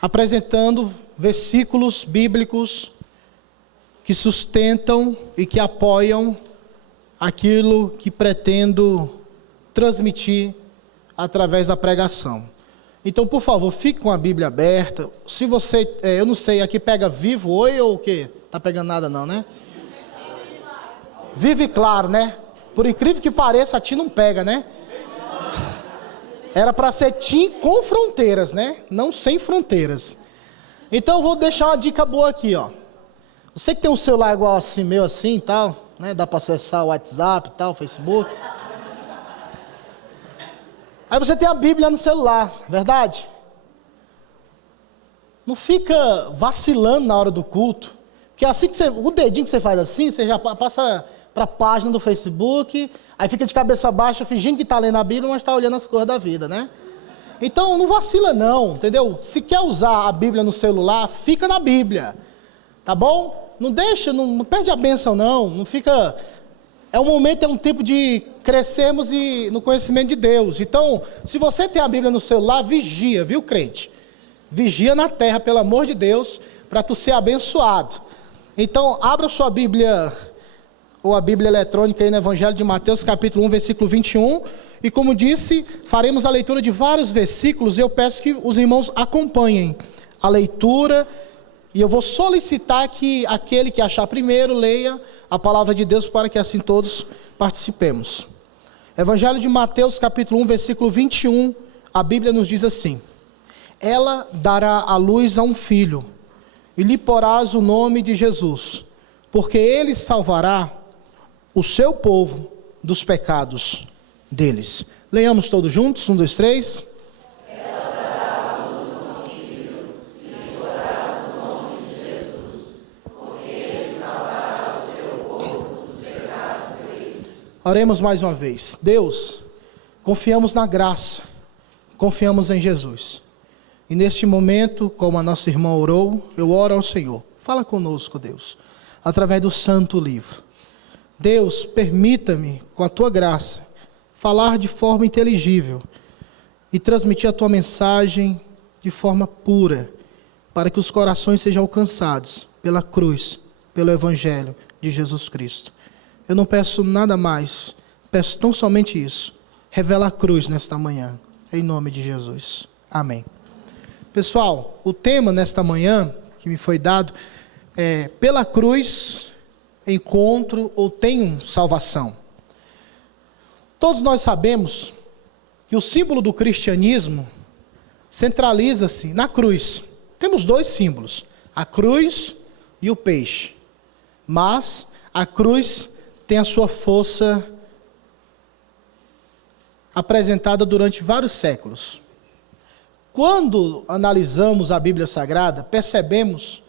apresentando versículos bíblicos que sustentam e que apoiam aquilo que pretendo transmitir através da pregação. Então, por favor, fique com a Bíblia aberta. Se você, eu não sei, aqui pega vivo, oi ou o quê? Tá pegando nada não, né? Vive claro, né? Por incrível que pareça, a ti não pega, né? Era para ser TIM com fronteiras, né? Não sem fronteiras. Então eu vou deixar uma dica boa aqui, ó. Você que tem um celular igual assim, meu assim e tal, né? Dá para acessar o WhatsApp e tal, Facebook. Aí você tem a Bíblia no celular, verdade? Não fica vacilando na hora do culto. Porque assim que o dedinho que você faz assim, você já passa para a página do Facebook, aí fica de cabeça baixa, fingindo que está lendo a Bíblia, mas está olhando as coisas da vida, né? Então, não vacila não, entendeu? Se quer usar a Bíblia no celular, fica na Bíblia, tá bom? Não deixa, não perde a bênção não fica... É um tempo de crescermos no conhecimento de Deus. Então, se você tem a Bíblia no celular, vigia, viu, crente? Vigia na terra, pelo amor de Deus, para tu ser abençoado. Então, abra sua Bíblia, ou a Bíblia eletrônica aí no Evangelho de Mateus, capítulo 1, versículo 21. E como disse, faremos a leitura de vários versículos, e eu peço que os irmãos acompanhem a leitura. E eu vou solicitar que aquele que achar primeiro, leia a palavra de Deus, para que assim todos participemos. Evangelho de Mateus, capítulo 1, versículo 21, a Bíblia nos diz assim: ela dará à luz a um filho, e lhe porás o nome de Jesus, porque ele salvará o seu povo dos pecados deles. Leiamos todos juntos, 1, 2, 3. Oremos mais uma vez. Deus, confiamos na graça, confiamos em Jesus. E neste momento, como a nossa irmã orou, eu oro ao Senhor. Fala conosco, Deus, através do santo livro. Deus, permita-me, com a tua graça, falar de forma inteligível e transmitir a tua mensagem de forma pura, para que os corações sejam alcançados pela cruz, pelo Evangelho de Jesus Cristo. Eu não peço nada mais, peço tão somente isso. Revela a cruz nesta manhã, em nome de Jesus. Amém. Pessoal, o tema nesta manhã que me foi dado é: pela cruz encontro ou tenho salvação. Todos nós sabemos que o símbolo do cristianismo centraliza-se na cruz. Temos dois símbolos, a cruz e o peixe. Mas a cruz tem a sua força apresentada durante vários séculos. Quando analisamos a Bíblia Sagrada, percebemos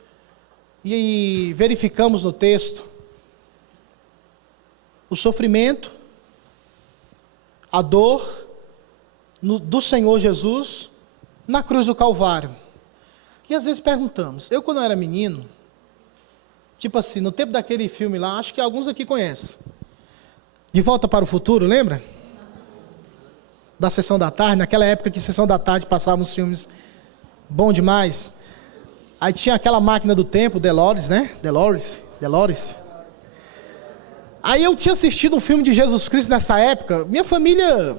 e verificamos no texto o sofrimento, a dor do Senhor Jesus na cruz do Calvário. E às vezes perguntamos, eu quando eu era menino, tipo assim, no tempo daquele filme lá, acho que alguns aqui conhecem. De Volta para o Futuro, lembra? Da Sessão da Tarde, naquela época que Sessão da Tarde passava uns filmes bom demais. Aí tinha aquela máquina do tempo, DeLorean, né? DeLorean. Aí eu tinha assistido um filme de Jesus Cristo nessa época. Minha família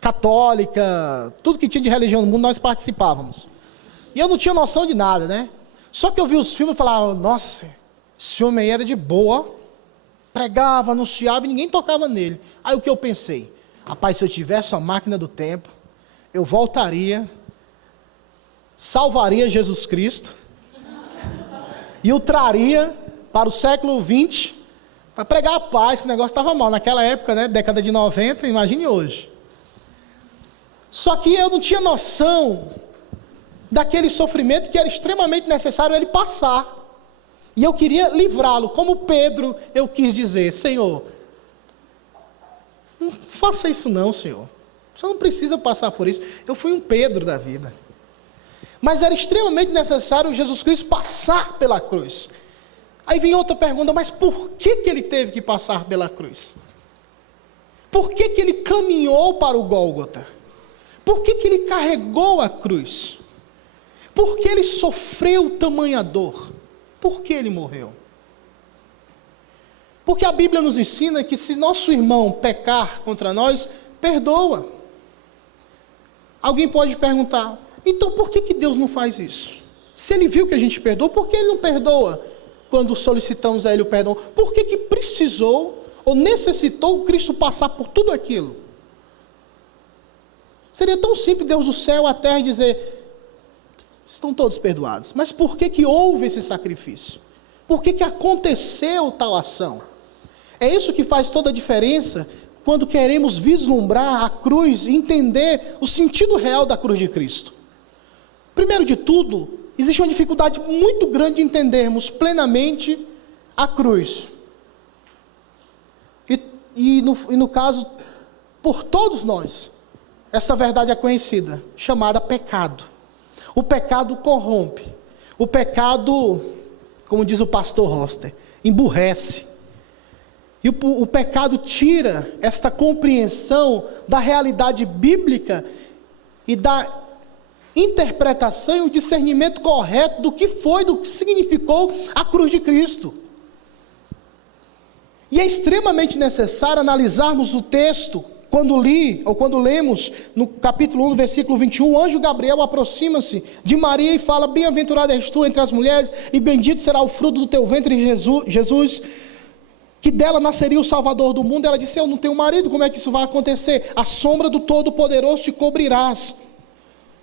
católica, tudo que tinha de religião no mundo, nós participávamos. E eu não tinha noção de nada, né? Só que eu vi os filmes e falava, nossa, esse homem aí era de boa, pregava, anunciava e ninguém tocava nele. Aí o que eu pensei? Rapaz, se eu tivesse uma máquina do tempo, eu voltaria, salvaria Jesus Cristo e o traria para o século 20 para pregar a paz, que o negócio estava mal. Naquela época, né, década de 90, imagine hoje. Só que eu não tinha noção daquele sofrimento que era extremamente necessário ele passar. E eu queria livrá-lo, como Pedro eu quis dizer, Senhor, não faça isso não, Senhor. Você não precisa passar por isso. Eu fui um Pedro da vida. Mas era extremamente necessário Jesus Cristo passar pela cruz. Aí vem outra pergunta, mas por que ele teve que passar pela cruz? Por que ele caminhou para o Gólgota? Por que ele carregou a cruz? Por que ele sofreu tamanha dor? Por que ele morreu? Porque a Bíblia nos ensina que se nosso irmão pecar contra nós, perdoa. Alguém pode perguntar, então por que Deus não faz isso? Se ele viu que a gente perdoa, por que ele não perdoa quando solicitamos a ele o perdão? Por que precisou ou necessitou Cristo passar por tudo aquilo? Seria tão simples Deus do céu, a terra, dizer, estão todos perdoados. Mas por que houve esse sacrifício? Por que aconteceu tal ação? É isso que faz toda a diferença quando queremos vislumbrar a cruz e entender o sentido real da cruz de Cristo. Primeiro de tudo, existe uma dificuldade muito grande de entendermos plenamente a cruz. E no caso, por todos nós, essa verdade é conhecida, chamada pecado. O pecado corrompe. O pecado, como diz o pastor Roster, emburrece. E o pecado tira esta compreensão da realidade bíblica e da interpretação e o discernimento correto do que foi, do que significou a cruz de Cristo. E é extremamente necessário analisarmos o texto, quando lemos no capítulo 1, no versículo 21, o anjo Gabriel aproxima-se de Maria e fala, bem-aventurada és tu entre as mulheres, e bendito será o fruto do teu ventre, Jesus, que dela nasceria o Salvador do mundo. Ela disse, eu não tenho marido, como é que isso vai acontecer? A sombra do Todo-Poderoso te cobrirás,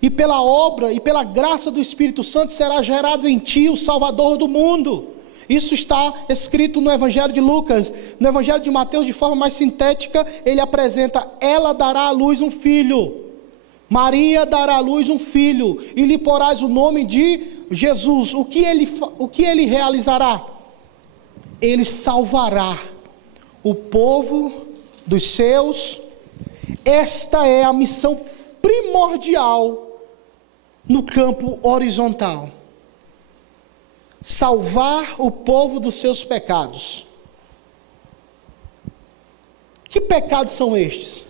e pela obra e pela graça do Espírito Santo será gerado em ti o Salvador do mundo. Isso está escrito no Evangelho de Lucas. No Evangelho de Mateus, de forma mais sintética, ele apresenta, ela dará à luz um filho, Maria dará à luz um filho, e lhe porás o nome de Jesus. O que ele realizará? Ele salvará o povo dos seus. Esta é a missão primordial no campo horizontal. Salvar o povo dos seus pecados. Que pecados são estes?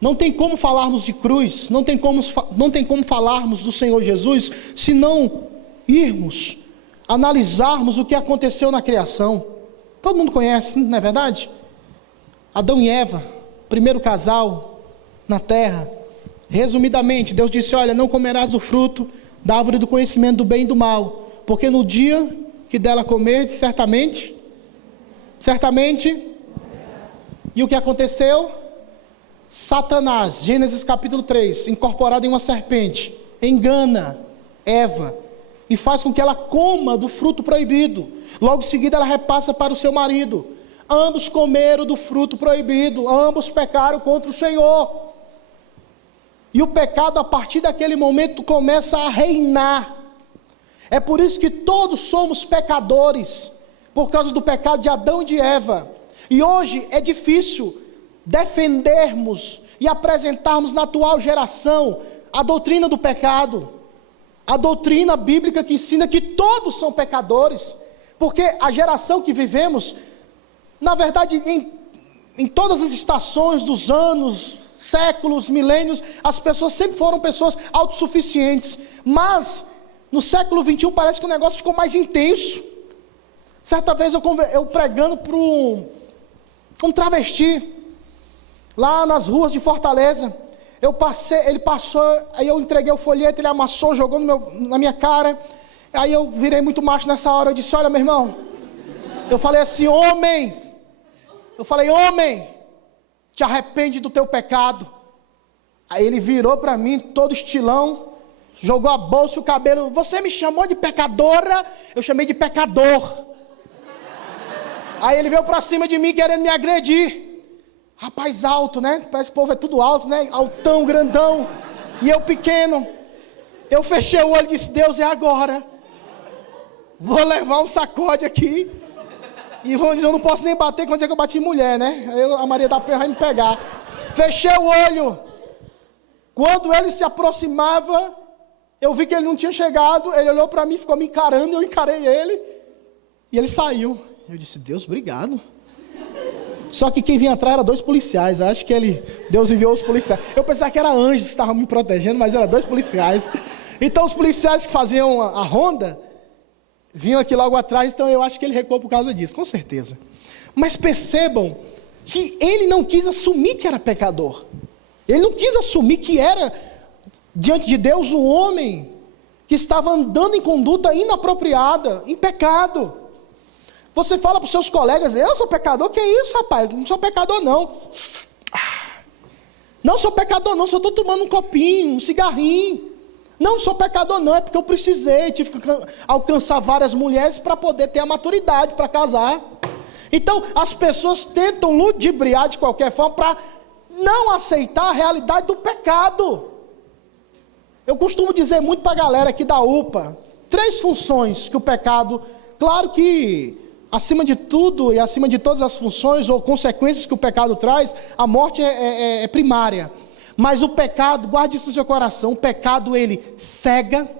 Não tem como falarmos de cruz, não tem como falarmos do Senhor Jesus, se não irmos analisarmos o que aconteceu na criação. Todo mundo conhece, não é verdade? Adão e Eva, primeiro casal na terra. Resumidamente, Deus disse, olha, não comerás do fruto da árvore do conhecimento do bem e do mal, porque no dia que dela comerdes, certamente, e o que aconteceu? Satanás, Gênesis capítulo 3, incorporado em uma serpente, engana Eva, e faz com que ela coma do fruto proibido. Logo em seguida ela repassa para o seu marido, ambos comeram do fruto proibido, ambos pecaram contra o Senhor. E o pecado, a partir daquele momento, começa a reinar. É por isso que todos somos pecadores, por causa do pecado de Adão e de Eva. E hoje é difícil defendermos e apresentarmos na atual geração a doutrina do pecado, a doutrina bíblica que ensina que todos são pecadores, porque a geração que vivemos, na verdade, em todas as estações dos anos, séculos, milênios, as pessoas sempre foram pessoas autossuficientes, mas no século 21 parece que o negócio ficou mais intenso. Certa vez eu pregando para um travesti, lá nas ruas de Fortaleza, ele passou, aí eu entreguei o folheto, ele amassou, jogou na minha cara, aí eu virei muito macho nessa hora, eu disse, olha meu irmão, eu falei assim, homem, te arrepende do teu pecado. Aí ele virou para mim, todo estilão, jogou a bolsa e o cabelo, você me chamou de pecadora, eu chamei de pecador. Aí ele veio para cima de mim querendo me agredir. Rapaz alto, né? Parece que o povo é tudo alto, né? Altão, grandão. E eu pequeno. Eu fechei o olho e disse, Deus, é agora. Vou levar um sacode aqui. E vão dizer, eu não posso nem bater quando é que eu bati em mulher, né? Aí a Maria da Penha vai me pegar. Fechei o olho. Quando ele se aproximava, eu vi que ele não tinha chegado. Ele olhou para mim, ficou me encarando, eu encarei ele. E ele saiu. Eu disse, Deus, obrigado. Só que quem vinha atrás era 2 policiais. Acho que Deus enviou os policiais. Eu pensava que era anjos que estavam me protegendo, mas eram 2 policiais. Então os policiais que faziam a ronda vinham aqui logo atrás, então eu acho que ele recuou por causa disso, com certeza. Mas percebam que ele não quis assumir que era pecador. Ele não quis assumir que era, diante de Deus, um homem que estava andando em conduta inapropriada, em pecado. Você fala para os seus colegas, eu sou pecador? Que isso, rapaz? Não sou pecador, não. Não sou pecador, não, só estou tomando um copinho, um cigarrinho. Não sou pecador, não, é porque eu precisei, tive que alcançar várias mulheres para poder ter a maturidade para casar. Então, as pessoas tentam ludibriar de qualquer forma para não aceitar a realidade do pecado. Eu costumo dizer muito para a galera aqui da UPA, 3 funções que o pecado, claro que acima de tudo e acima de todas as funções ou consequências que o pecado traz, a morte é primária. Mas o pecado, guarde isso no seu coração, o pecado ele cega,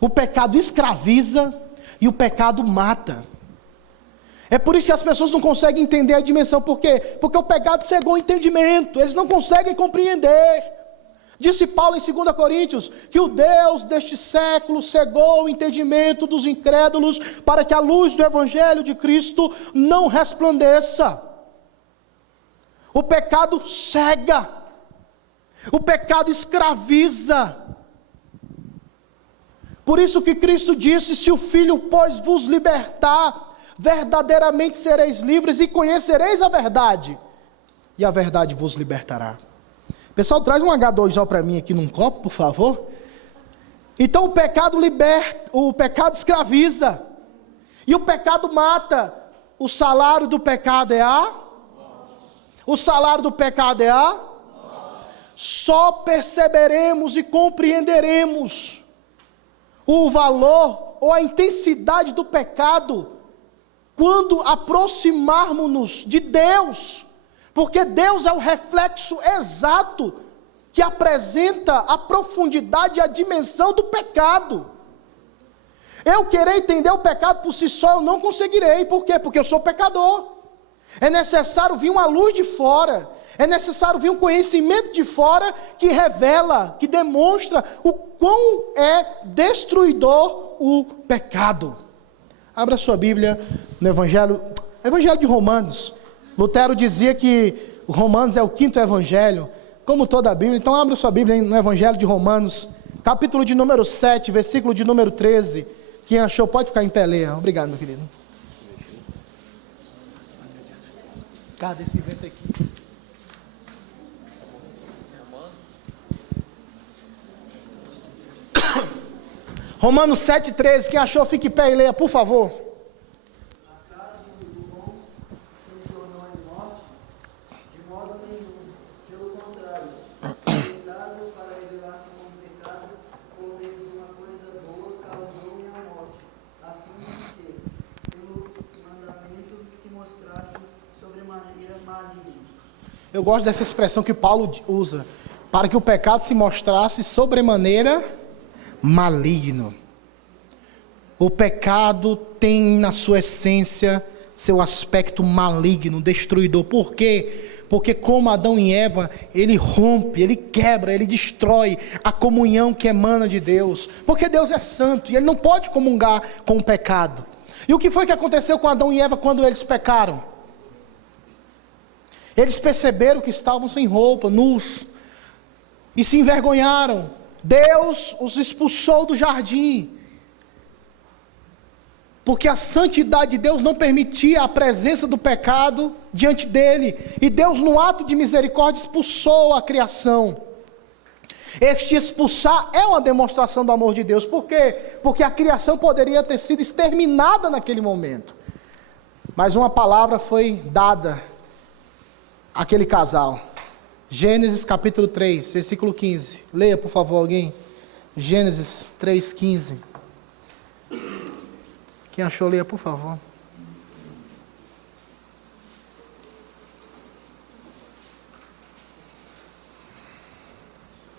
o pecado escraviza e o pecado mata. É por isso que as pessoas não conseguem entender a dimensão. Por quê? Porque o pecado cegou o entendimento, eles não conseguem compreender. Disse Paulo em 2 Coríntios, que o Deus deste século cegou o entendimento dos incrédulos, para que a luz do Evangelho de Cristo não resplandeça. O pecado cega, o pecado escraviza. Por isso que Cristo disse, se o Filho, pois, vos libertar, verdadeiramente sereis livres e conhecereis a verdade, e a verdade vos libertará. Pessoal, traz um H2O para mim aqui num copo, por favor. Então o pecado liberta, o pecado escraviza, e o pecado mata. O salário do pecado é a? O salário do pecado é a? Só perceberemos e compreenderemos o valor ou a intensidade do pecado quando aproximarmos-nos de Deus, porque Deus é o reflexo exato que apresenta a profundidade e a dimensão do pecado. Eu querer entender o pecado por si só, eu não conseguirei. Por quê? Porque eu sou pecador. É necessário vir uma luz de fora, é necessário vir um conhecimento de fora que revela, que demonstra o quão é destruidor o pecado. Abra sua Bíblia no Evangelho de Romanos. Lutero dizia que o Romanos é o 5º Evangelho, como toda a Bíblia. Então abra sua Bíblia no Evangelho de Romanos, capítulo de número 7, versículo de número 13. Quem achou pode ficar em pé, leia. Obrigado, meu querido. Cadê esse vento aqui? Romanos 7,13, quem achou fique em pé e leia, por favor. Acaso o bom se tornou em morte? De modo nenhum, pelo contrário, foi dado para revelar-se como pecado, por meio de uma coisa boa, causou-me a morte, a fim de que, pelo mandamento, se mostrasse sobremaneira maligno. Eu gosto dessa expressão que Paulo usa, para que o pecado se mostrasse sobremaneira maligno. O pecado tem na sua essência seu aspecto maligno, destruidor. Por quê? Porque como Adão e Eva, ele rompe, ele quebra, ele destrói a comunhão que emana de Deus. Porque Deus é santo e ele não pode comungar com o pecado. E o que foi que aconteceu com Adão e Eva quando eles pecaram? Eles perceberam que estavam sem roupa, nus, e se envergonharam. Deus os expulsou do jardim, porque a santidade de Deus não permitia a presença do pecado diante dele, e Deus no ato de misericórdia expulsou a criação. Este expulsar é uma demonstração do amor de Deus. Por quê? Porque a criação poderia ter sido exterminada naquele momento, mas uma palavra foi dada àquele casal. Gênesis capítulo 3, versículo 15. Leia, por favor, alguém. Gênesis 3, 15. Quem achou, leia, por favor.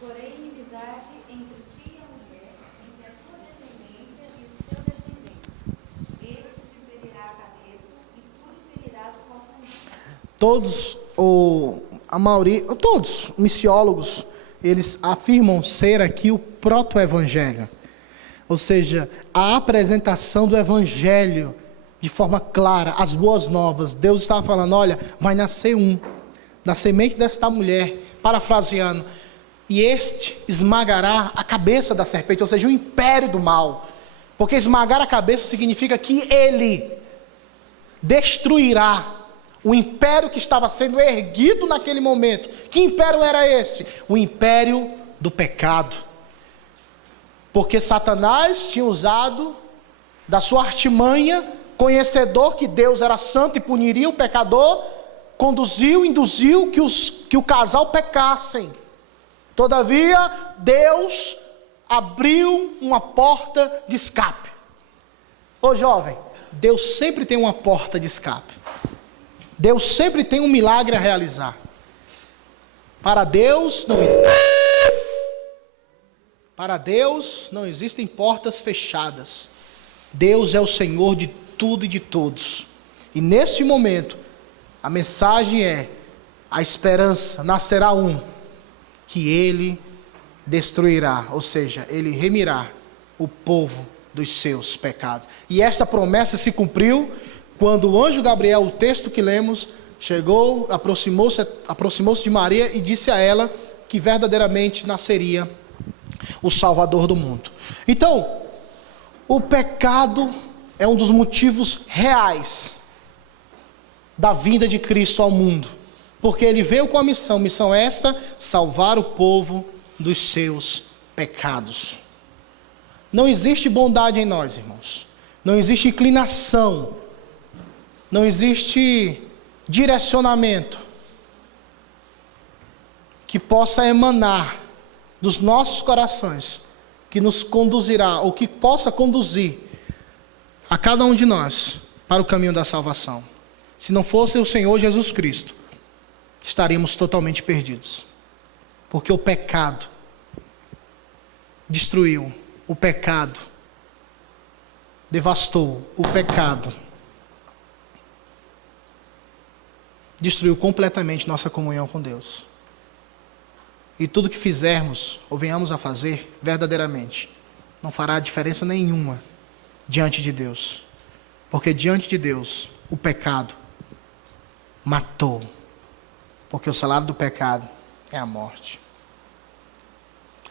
Porém, inimizade entre ti e a mulher, entre a tua descendência e o seu descendente. Este te ferirá a cabeça e tu lhe ferirás o calcanhar. Todos, missiólogos eles afirmam ser aqui o proto-evangelho. Ou seja, a apresentação do evangelho de forma clara, as boas novas. Deus estava falando, olha, vai nascer um, da semente desta mulher, parafraseando, e este esmagará a cabeça da serpente, ou seja, o império do mal. Porque esmagar a cabeça significa que ele destruirá o império que estava sendo erguido naquele momento. Que império era esse? O império do pecado. Porque Satanás tinha usado da sua artimanha, conhecedor que Deus era santo e puniria o pecador, induziu que o casal pecassem. Todavia, Deus abriu uma porta de escape. Ô jovem, Deus sempre tem uma porta de escape. Deus sempre tem um milagre a realizar. Para Deus não existem portas fechadas. Deus é o Senhor de tudo e de todos. E neste momento, a mensagem é: a esperança, nascerá um, que ele destruirá, ou seja, ele remirá o povo dos seus pecados. E esta promessa se cumpriu quando o anjo Gabriel, o texto que lemos, chegou, aproximou-se de Maria e disse a ela que verdadeiramente nasceria o Salvador do mundo. Então, o pecado é um dos motivos reais da vinda de Cristo ao mundo, porque ele veio com a missão esta, salvar o povo dos seus pecados. Não existe bondade em nós, irmãos. Não existe inclinação. Não existe direcionamento que possa emanar dos nossos corações, que nos conduzirá, ou que possa conduzir a cada um de nós para o caminho da salvação. Se não fosse o Senhor Jesus Cristo, estaríamos totalmente perdidos. Porque o pecado destruiu, o pecado devastou, o pecado destruiu completamente nossa comunhão com Deus. E tudo que fizermos, ou venhamos a fazer, verdadeiramente, não fará diferença nenhuma diante de Deus. Porque diante de Deus, o pecado matou. Porque o salário do pecado é a morte.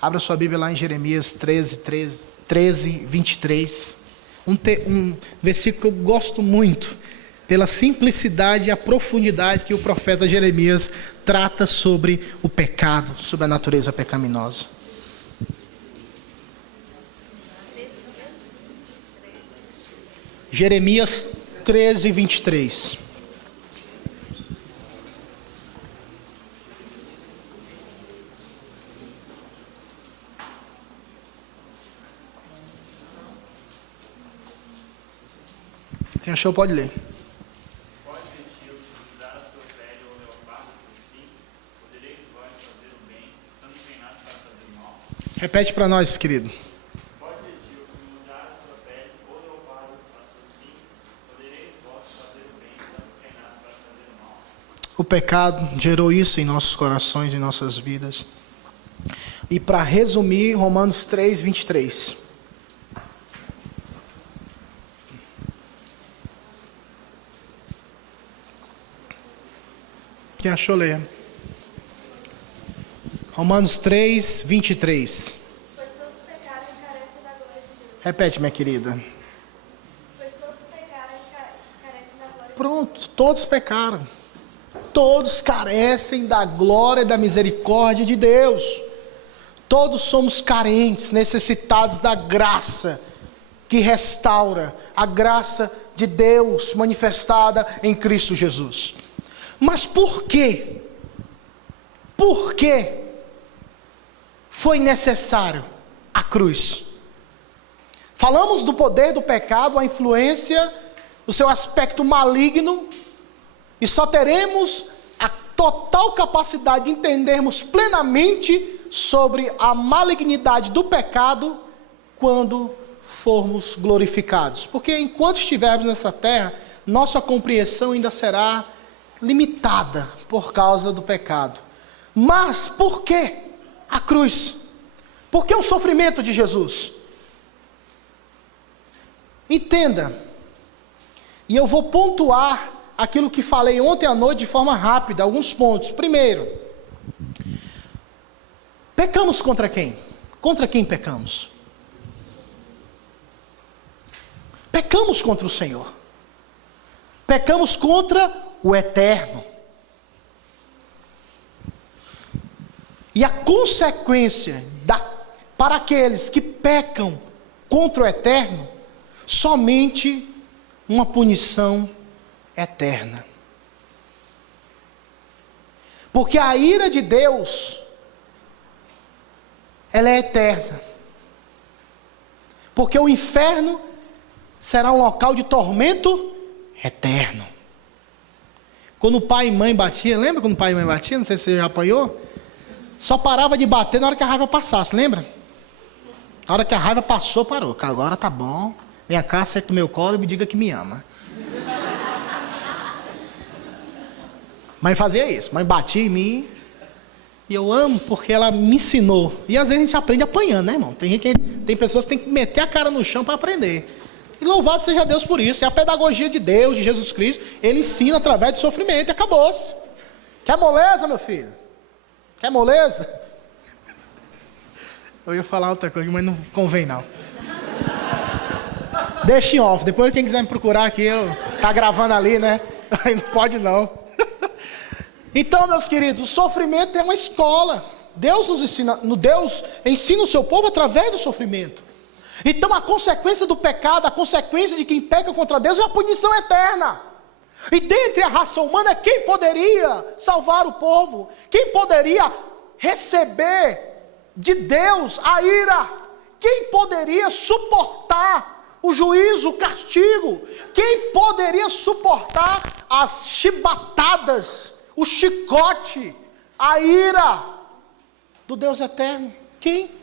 Abra sua Bíblia lá em Jeremias 13, 23. Um versículo que eu gosto muito, pela simplicidade e a profundidade que o profeta Jeremias trata sobre o pecado, sobre a natureza pecaminosa. Jeremias 13, 23. Quem achou pode ler. Pode mentir, utilizar a sua pele ou leopardo seus espinhos? Podereis vós fazer o bem, estando treinados para fazer o mal? Repete para nós, querido. Pode mentir, mudar a sua pele ou leopardo as suas espinhos? Podereis vós fazer o bem, estando treinados para fazer o mal? O pecado gerou isso em nossos corações, em nossas vidas. E para resumir, Romanos 3, 23. Quem achou, leia. Romanos 3, 23. Pois todos pecaram e carecem da glória de Deus. Repete, minha querida. Pois todos pecaram e carecem da glória de Deus. Pronto, todos pecaram. Todos carecem da glória e da misericórdia de Deus. Todos somos carentes, necessitados da graça que restaura, a graça de Deus manifestada em Cristo Jesus. Mas por quê? Por que foi necessário a cruz? Falamos do poder do pecado, a influência, o seu aspecto maligno, e só teremos a total capacidade de entendermos plenamente sobre a malignidade do pecado quando formos glorificados. Porque enquanto estivermos nessa terra, nossa compreensão ainda será limitada por causa do pecado. Mas por quê? A cruz. Por que o sofrimento de Jesus? Entenda, e eu vou pontuar aquilo que falei ontem à noite de forma rápida, alguns pontos. Primeiro, pecamos contra quem? Contra quem pecamos? Pecamos contra o Senhor. Pecamos contra o Eterno. E a consequência para aqueles que pecam contra o Eterno, somente uma punição eterna. Porque a ira de Deus, ela é eterna. Porque o inferno será um local de tormento eterno. Quando o pai e mãe batiam, lembra quando o pai e mãe batiam? Não sei se você já apanhou. Só parava de bater na hora que a raiva passasse, lembra? Na hora que a raiva passou, parou. Agora tá bom. Vem cá, senta no meu colo e me diga que me ama. Mãe fazia isso. Mãe batia em mim. E eu amo porque ela me ensinou. E às vezes a gente aprende apanhando, né, irmão? Tem pessoas que tem que meter a cara no chão para aprender. E louvado seja Deus por isso. É a pedagogia de Deus, de Jesus Cristo. Ele ensina através do sofrimento e acabou-se. Quer moleza, meu filho? Quer moleza? Eu ia falar outra coisa, mas não convém não. Deixa em off. Depois quem quiser me procurar aqui, tá gravando ali, né? Aí não pode não. Então, meus queridos, o sofrimento é uma escola. Deus ensina o seu povo através do sofrimento. Então a consequência do pecado, a consequência de quem peca contra Deus é a punição eterna. E dentre a raça humana, quem poderia salvar o povo? Quem poderia receber de Deus a ira? Quem poderia suportar o juízo, o castigo? Quem poderia suportar as chibatadas, o chicote, a ira do Deus eterno? Quem?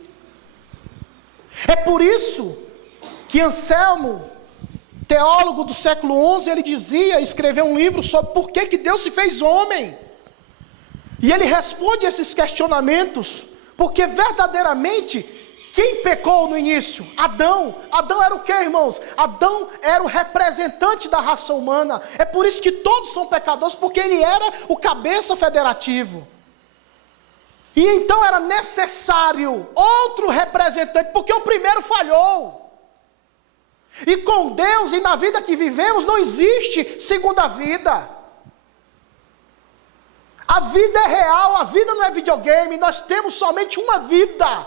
É por isso que Anselmo, teólogo do século XI, ele escreveu um livro sobre por que Deus se fez homem. E ele responde esses questionamentos, porque verdadeiramente, quem pecou no início? Adão. Adão era o quê, irmãos? Adão era o representante da raça humana. É por isso que todos são pecadores, porque ele era o cabeça federativo. E então era necessário outro representante, porque o primeiro falhou. E com Deus e na vida que vivemos não existe segunda vida. A vida é real, a vida não é videogame, nós temos somente uma vida.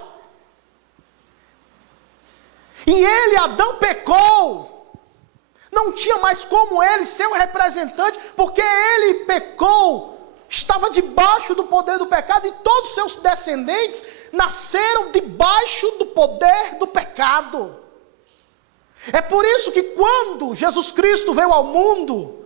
E ele, Adão, pecou. Não tinha mais como ele ser um representante, porque ele pecou. Estava debaixo do poder do pecado e todos os seus descendentes nasceram debaixo do poder do pecado. É por isso que quando Jesus Cristo veio ao mundo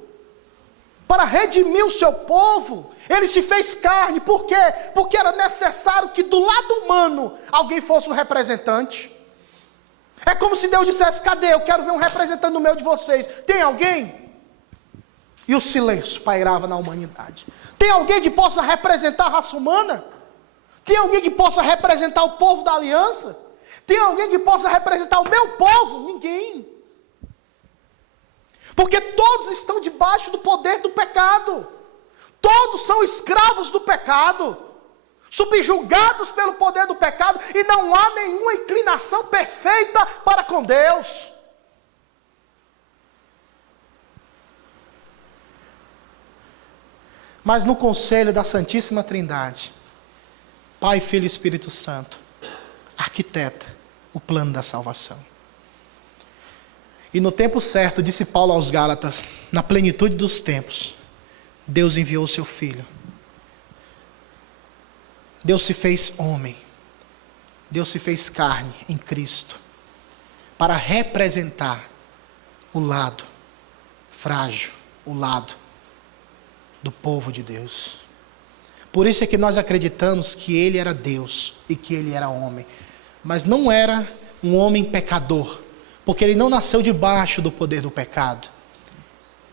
para redimir o seu povo, ele se fez carne. Por quê? Porque era necessário que do lado humano alguém fosse o representante. É como se Deus dissesse: cadê? Eu quero ver um representante no meio de vocês. Tem alguém? E o silêncio pairava na humanidade. Tem alguém que possa representar a raça humana? Tem alguém que possa representar o povo da aliança? Tem alguém que possa representar o meu povo? Ninguém. Porque todos estão debaixo do poder do pecado. Todos são escravos do pecado, subjugados pelo poder do pecado, e não há nenhuma inclinação perfeita para com Deus. Mas no conselho da Santíssima Trindade, Pai, Filho e Espírito Santo arquiteta o plano da salvação. E no tempo certo, disse Paulo aos Gálatas, na plenitude dos tempos, Deus enviou o seu Filho. Deus se fez homem. Deus se fez carne em Cristo, para representar o lado frágil, o lado do povo de Deus. Por isso é que nós acreditamos que Ele era Deus e que Ele era homem. Mas não era um homem pecador, porque Ele não nasceu debaixo do poder do pecado.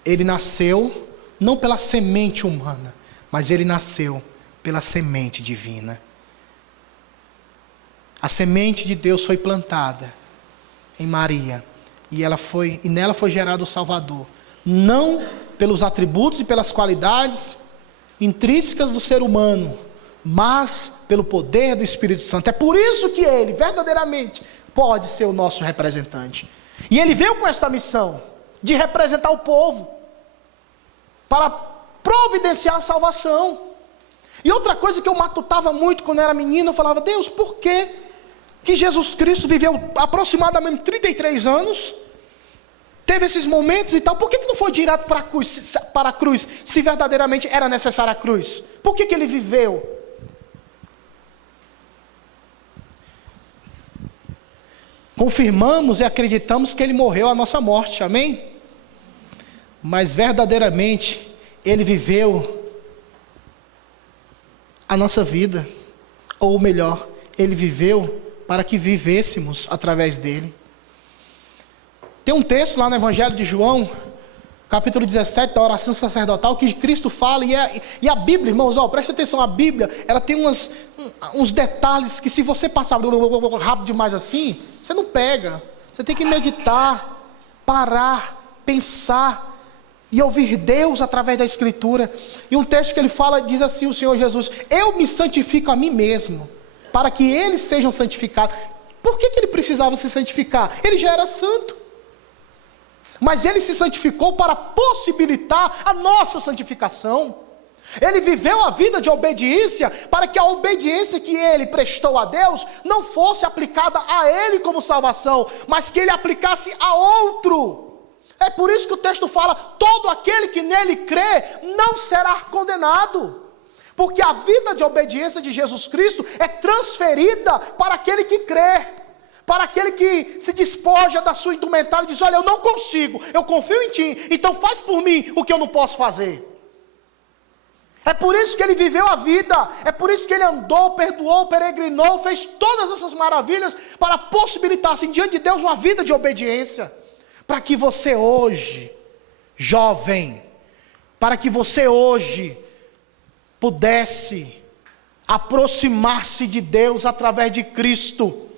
Ele nasceu não pela semente humana, mas Ele nasceu pela semente divina. A semente de Deus foi plantada em Maria, e nela foi gerado o Salvador, não pelos atributos e pelas qualidades intrínsecas do ser humano, mas pelo poder do Espírito Santo. É por isso que ele verdadeiramente pode ser o nosso representante. E ele veio com essa missão de representar o povo para providenciar a salvação. E outra coisa que eu matutava muito quando eu era menino, eu falava: Deus, por que Jesus Cristo viveu aproximadamente 33 anos, teve esses momentos e tal, por que não foi direto para a cruz, se verdadeiramente era necessária a cruz? Por que ele viveu? Confirmamos e acreditamos que ele morreu a nossa morte, amém? Mas verdadeiramente ele viveu a nossa vida, ou melhor, ele viveu para que vivêssemos através dele. Tem um texto lá no Evangelho de João, capítulo 17, da oração sacerdotal, que Cristo fala, e a Bíblia, irmãos, presta atenção, a Bíblia, ela tem uns detalhes que, se você passar rápido demais assim, você não pega. Você tem que meditar, parar, pensar e ouvir Deus através da Escritura. E um texto que ele fala, diz assim o Senhor Jesus: eu me santifico a mim mesmo, para que eles sejam santificados. Por que ele precisava se santificar? Ele já era santo, mas ele se santificou para possibilitar a nossa santificação. Ele viveu a vida de obediência para que a obediência que ele prestou a Deus não fosse aplicada a ele como salvação, mas que ele aplicasse a outro. É por isso que o texto fala: todo aquele que nele crê não será condenado. Porque a vida de obediência de Jesus Cristo é transferida para aquele que crê, para aquele que se despoja da sua indumentária e diz: olha, eu não consigo, eu confio em ti, então faz por mim o que eu não posso fazer. É por isso que ele viveu a vida, é por isso que ele andou, perdoou, peregrinou, fez todas essas maravilhas para possibilitar assim diante de Deus uma vida de obediência. Para que você hoje, jovem, para que você hoje pudesse aproximar-se de Deus através de Cristo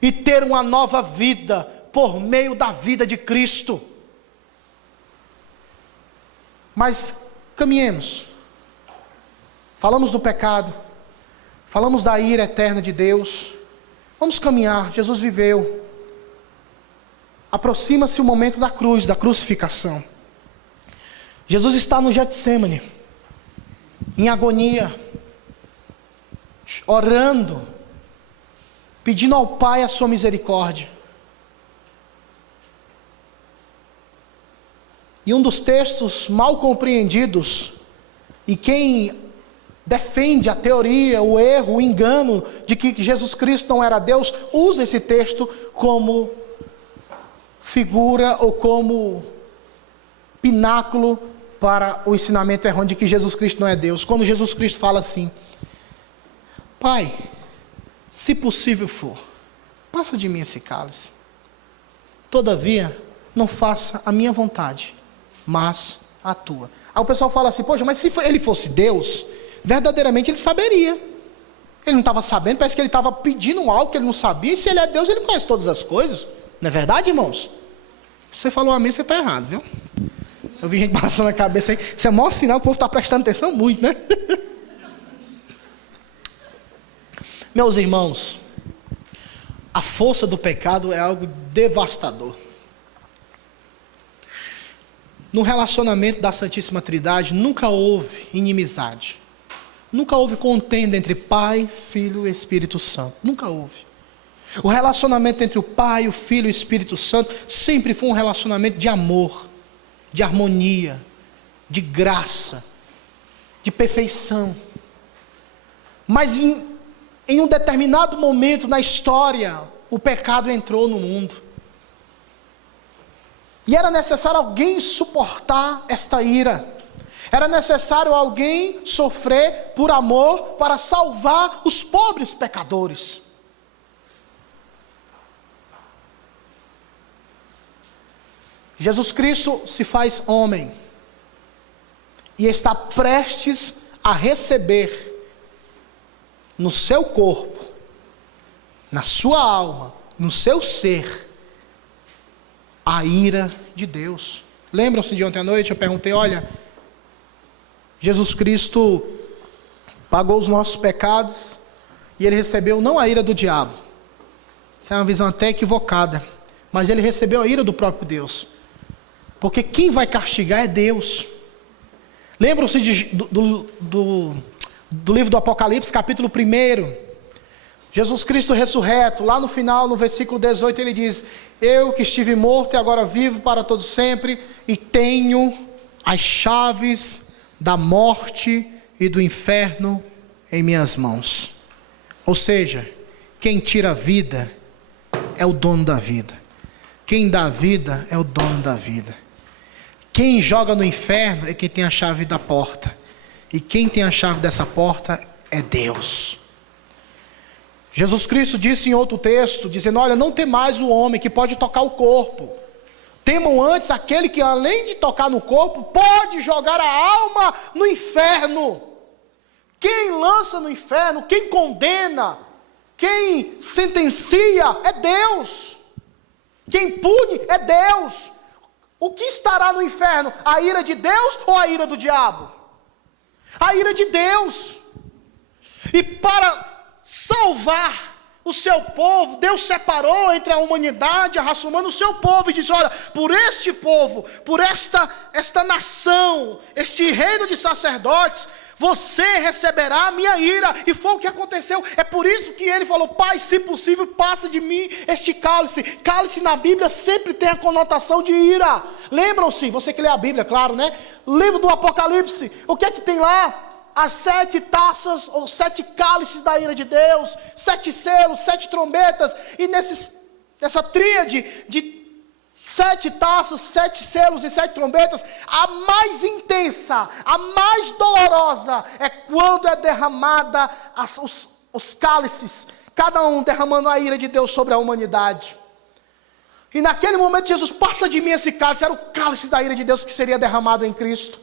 e ter uma nova vida por meio da vida de Cristo. Mas caminhemos. Falamos do pecado, falamos da ira eterna de Deus. Vamos caminhar. Jesus viveu. Aproxima-se o momento da cruz, da crucificação. Jesus está no Getsêmani, em agonia, orando, pedindo ao Pai a sua misericórdia. E um dos textos mal compreendidos, e quem defende a teoria, o erro, o engano de que Jesus Cristo não era Deus, usa esse texto como figura ou como pináculo para o ensinamento errôneo de que Jesus Cristo não é Deus. Quando Jesus Cristo fala assim: Pai, se possível for, passa de mim esse cálice, todavia não faça a minha vontade, mas a tua. Aí o pessoal fala assim: poxa, mas se ele fosse Deus, verdadeiramente ele saberia. Ele não estava sabendo, parece que ele estava pedindo algo que ele não sabia. E se ele é Deus, ele conhece todas as coisas. Não é verdade, irmãos? Se você falou amém, você está errado, viu? Eu vi gente passando a cabeça aí. Isso é o maior sinal que o povo está prestando atenção muito, né? Meus irmãos, a força do pecado é algo devastador. No relacionamento da Santíssima Trindade nunca houve inimizade. Nunca houve contenda entre Pai, Filho e Espírito Santo. Nunca houve. O relacionamento entre o Pai, o Filho e o Espírito Santo sempre foi um relacionamento de amor, de harmonia, de graça, de perfeição. Mas em um determinado momento na história, o pecado entrou no mundo. E era necessário alguém suportar esta ira. Era necessário alguém sofrer por amor para salvar os pobres pecadores. Jesus Cristo se faz homem e está prestes a receber no seu corpo na sua alma, no seu ser, a ira de Deus. Lembram-se de ontem à noite? Eu perguntei, olha, Jesus Cristo pagou os nossos pecados e ele recebeu não a ira do diabo. Essa é uma visão até equivocada, mas ele recebeu a ira do próprio Deus, porque quem vai castigar é Deus. Lembram-se do livro do Apocalipse, capítulo 1, Jesus Cristo ressurreto, lá no final, no versículo 18, ele diz, eu que estive morto e agora vivo para todo sempre, e tenho as chaves da morte e do inferno em minhas mãos. Ou seja, quem tira a vida é o dono da vida. Quem dá a vida é o dono da vida. Quem joga no inferno é quem tem a chave da porta. E quem tem a chave dessa porta é Deus. Jesus Cristo disse em outro texto, dizendo, olha, não temais o homem que pode tocar o corpo. Temam antes aquele que além de tocar no corpo, pode jogar a alma no inferno. Quem lança no inferno, quem condena, quem sentencia é Deus. Quem pune é Deus. O que estará no inferno? A ira de Deus ou a ira do diabo? A ira de Deus. E para salvar o seu povo, Deus separou entre a humanidade, a raça humana, o seu povo, e disse, olha, por este povo, por esta nação, este reino de sacerdotes, você receberá a minha ira. E foi o que aconteceu. É por isso que ele falou, Pai, se possível, passa de mim este cálice. Cálice na Bíblia sempre tem a conotação de ira. Lembram-se, você que lê a Bíblia, claro, né? Livro do Apocalipse, o que é que tem lá? As 7 taças, ou 7 cálices da ira de Deus, 7 selos, 7 trombetas, e nessa tríade de 7 taças, 7 selos e 7 trombetas, a mais intensa, a mais dolorosa, é quando é derramada os cálices, cada um derramando a ira de Deus sobre a humanidade. E naquele momento Jesus, passa de mim esse cálice, era o cálice da ira de Deus que seria derramado em Cristo.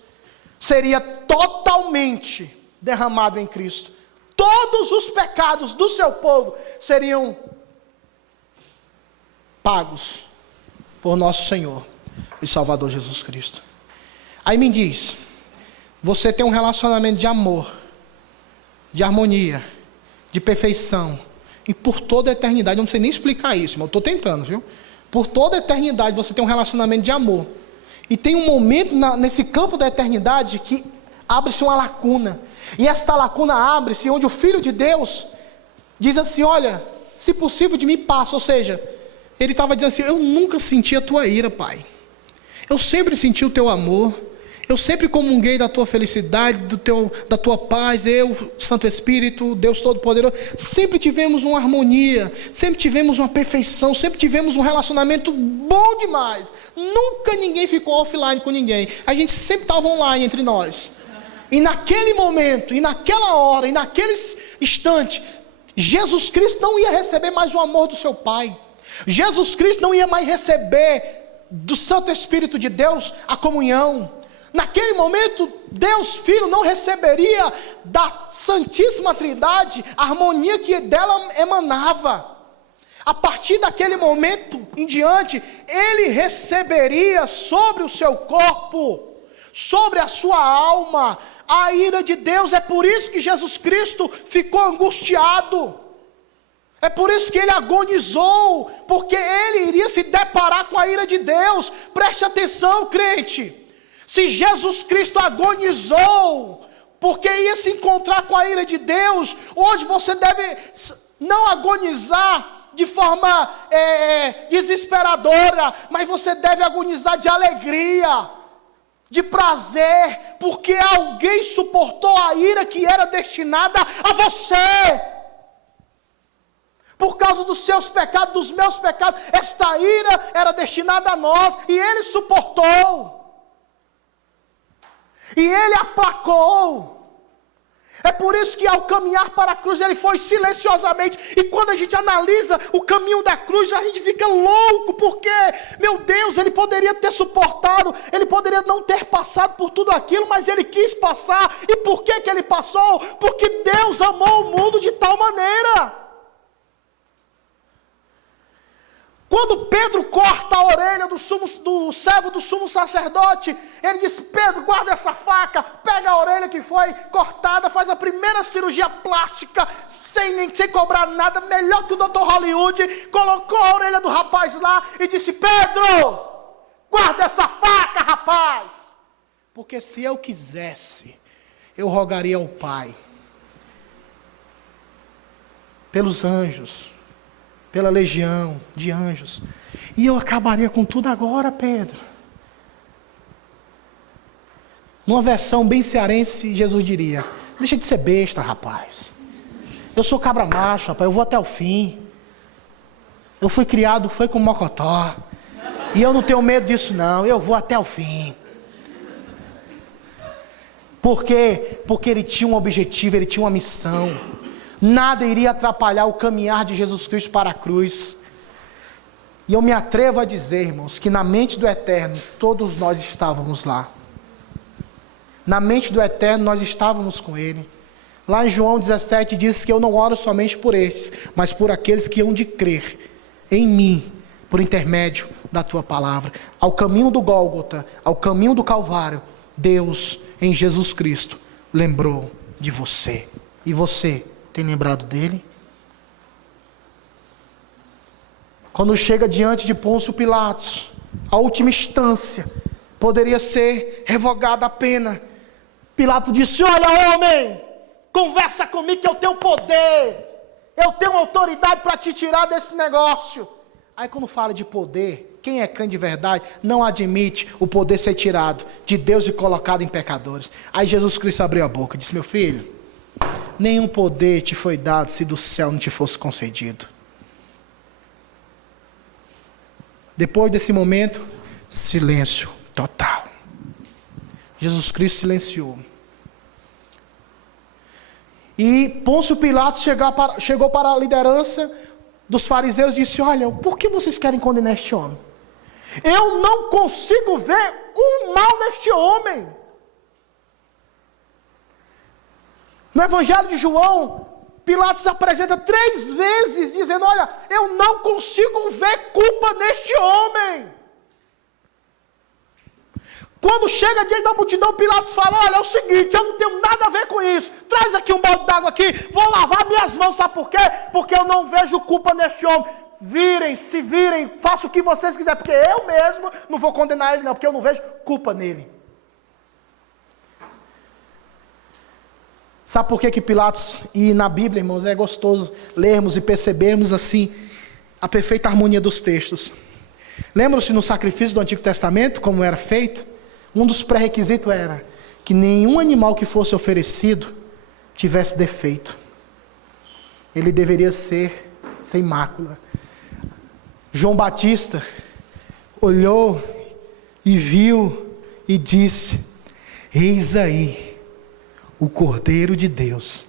Seria totalmente derramado em Cristo. Todos os pecados do seu povo seriam pagos por nosso Senhor e Salvador Jesus Cristo. Aí me diz, você tem um relacionamento de amor, de harmonia, de perfeição, e por toda a eternidade, eu não sei nem explicar isso, mas eu estou tentando, viu? Por toda a eternidade você tem um relacionamento de amor. E tem um momento nesse campo da eternidade que abre-se uma lacuna. E esta lacuna abre-se onde o Filho de Deus diz assim, olha, se possível de mim passa. Ou seja, ele estava dizendo assim, eu nunca senti a tua ira, Pai. Eu sempre senti o teu amor. Eu sempre comunguei da tua felicidade, da tua paz. Eu, Santo Espírito, Deus Todo-Poderoso, sempre tivemos uma harmonia, sempre tivemos uma perfeição, sempre tivemos um relacionamento bom demais. Nunca ninguém ficou offline com ninguém. A gente sempre estava online entre nós. E naquele momento, e naquela hora, e naquele instante, Jesus Cristo não ia receber mais o amor do seu Pai. Jesus Cristo não ia mais receber do Santo Espírito de Deus a comunhão. Naquele momento, Deus Filho não receberia da Santíssima Trindade a harmonia que dela emanava. A partir daquele momento em diante, ele receberia sobre o seu corpo, sobre a sua alma, a ira de Deus. É por isso que Jesus Cristo ficou angustiado. É por isso que ele agonizou, porque ele iria se deparar com a ira de Deus. Preste atenção, crente. Se Jesus Cristo agonizou, porque ia se encontrar com a ira de Deus, hoje você deve não agonizar de forma desesperadora, mas você deve agonizar de alegria, de prazer, porque alguém suportou a ira que era destinada a você. Por causa dos seus pecados, dos meus pecados, esta ira era destinada a nós, e ele suportou. E ele aplacou. É por isso que ao caminhar para a cruz, ele foi silenciosamente. E quando a gente analisa o caminho da cruz, a gente fica louco, porque, meu Deus, ele poderia ter suportado, ele poderia não ter passado por tudo aquilo, mas ele quis passar. E por que ele passou? Porque Deus amou o mundo de tal maneira. Quando Pedro corta a orelha do servo do sumo sacerdote, ele diz: Pedro, guarda essa faca, pega a orelha que foi cortada, faz a primeira cirurgia plástica, sem cobrar nada, melhor que o Dr. Hollywood, colocou a orelha do rapaz lá e disse: Pedro, guarda essa faca, rapaz, porque se eu quisesse, eu rogaria ao Pai, pelos anjos, pela legião de anjos, e eu acabaria com tudo agora, Pedro. Numa versão bem cearense, Jesus diria: deixa de ser besta, rapaz. Eu sou cabra macho, rapaz, eu vou até o fim. Eu fui criado, foi com mocotó, e eu não tenho medo disso não, eu vou até o fim. Por quê? Porque ele tinha um objetivo, ele tinha uma missão. Nada iria atrapalhar o caminhar de Jesus Cristo para a cruz. E eu me atrevo a dizer, irmãos, que na mente do Eterno, todos nós estávamos lá. Na mente do Eterno, nós estávamos com Ele. Lá em João 17 diz que eu não oro somente por estes, mas por aqueles que hão de crer em mim, por intermédio da Tua palavra. Ao caminho do Gólgota, ao caminho do Calvário, Deus, em Jesus Cristo, lembrou de você. E você tem lembrado dele? Quando chega diante de Pôncio Pilatos, a última instância, poderia ser revogada a pena. Pilatos disse: olha, homem, conversa comigo que eu tenho poder, eu tenho autoridade para te tirar desse negócio. Aí quando fala de poder, quem é crente de verdade não admite o poder ser tirado de Deus e colocado em pecadores. Aí Jesus Cristo abriu a boca e disse: meu filho, nenhum poder te foi dado se do céu não te fosse concedido. Depois desse momento, silêncio total. Jesus Cristo silenciou. E Pôncio Pilatos chegou para a liderança dos fariseus e disse: olha, por que vocês querem condenar este homem? Eu não consigo ver um mal neste homem. No Evangelho de João, Pilatos apresenta 3 vezes, dizendo: olha, eu não consigo ver culpa neste homem. Quando chega diante da multidão, Pilatos fala: olha, é o seguinte, eu não tenho nada a ver com isso, traz aqui um balde d'água aqui, vou lavar minhas mãos, sabe por quê? Porque eu não vejo culpa neste homem. Se virem, façam o que vocês quiserem, porque eu mesmo não vou condenar ele não, porque eu não vejo culpa nele. Sabe por que Pilatos, e na Bíblia, irmãos, é gostoso lermos e percebermos assim a perfeita harmonia dos textos. Lembram-se no sacrifício do Antigo Testamento, como era feito? Um dos pré-requisitos era que nenhum animal que fosse oferecido tivesse defeito. Ele deveria ser sem mácula. João Batista olhou e viu e disse: eis aí o Cordeiro de Deus,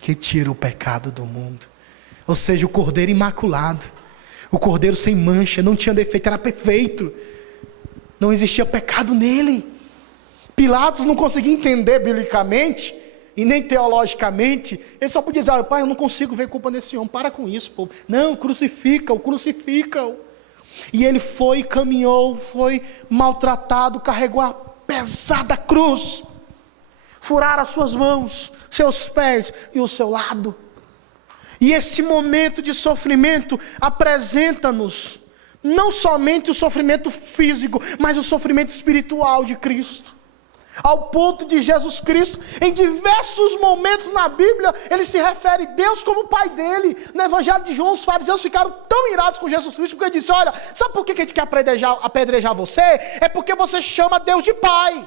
que tira o pecado do mundo. Ou seja, o Cordeiro imaculado, o Cordeiro sem mancha, não tinha defeito, era perfeito, não existia pecado nele. Pilatos não conseguia entender biblicamente, e nem teologicamente, ele só podia dizer: pai, eu não consigo ver culpa nesse homem, para com isso, povo. Não, crucifica-o. E ele foi, caminhou, foi maltratado, carregou a pesada cruz, furaram as suas mãos, seus pés e o seu lado. E esse momento de sofrimento apresenta-nos não somente o sofrimento físico, mas o sofrimento espiritual de Cristo. Ao ponto de Jesus Cristo, em diversos momentos na Bíblia, ele se refere a Deus como o Pai dele. No Evangelho de João, os fariseus ficaram tão irados com Jesus Cristo, porque ele disse: olha, sabe por que a gente quer apedrejar você? É porque você chama Deus de Pai.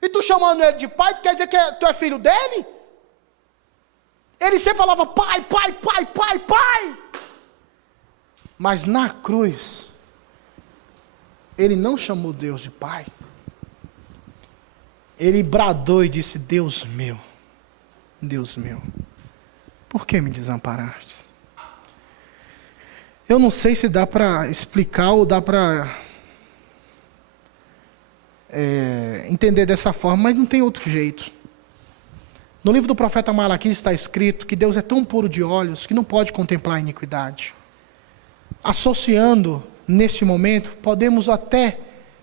E tu chamando ele de pai, quer dizer que tu é filho dele? Ele sempre falava pai, pai, pai, pai, pai. Mas na cruz, ele não chamou Deus de pai. Ele bradou e disse: Deus meu, por que me desamparaste? Eu não sei se dá para explicar ou dá para entender dessa forma, mas não tem outro jeito. No livro do profeta Malaquias está escrito que Deus é tão puro de olhos que não pode contemplar a iniquidade. associando neste momento, podemos até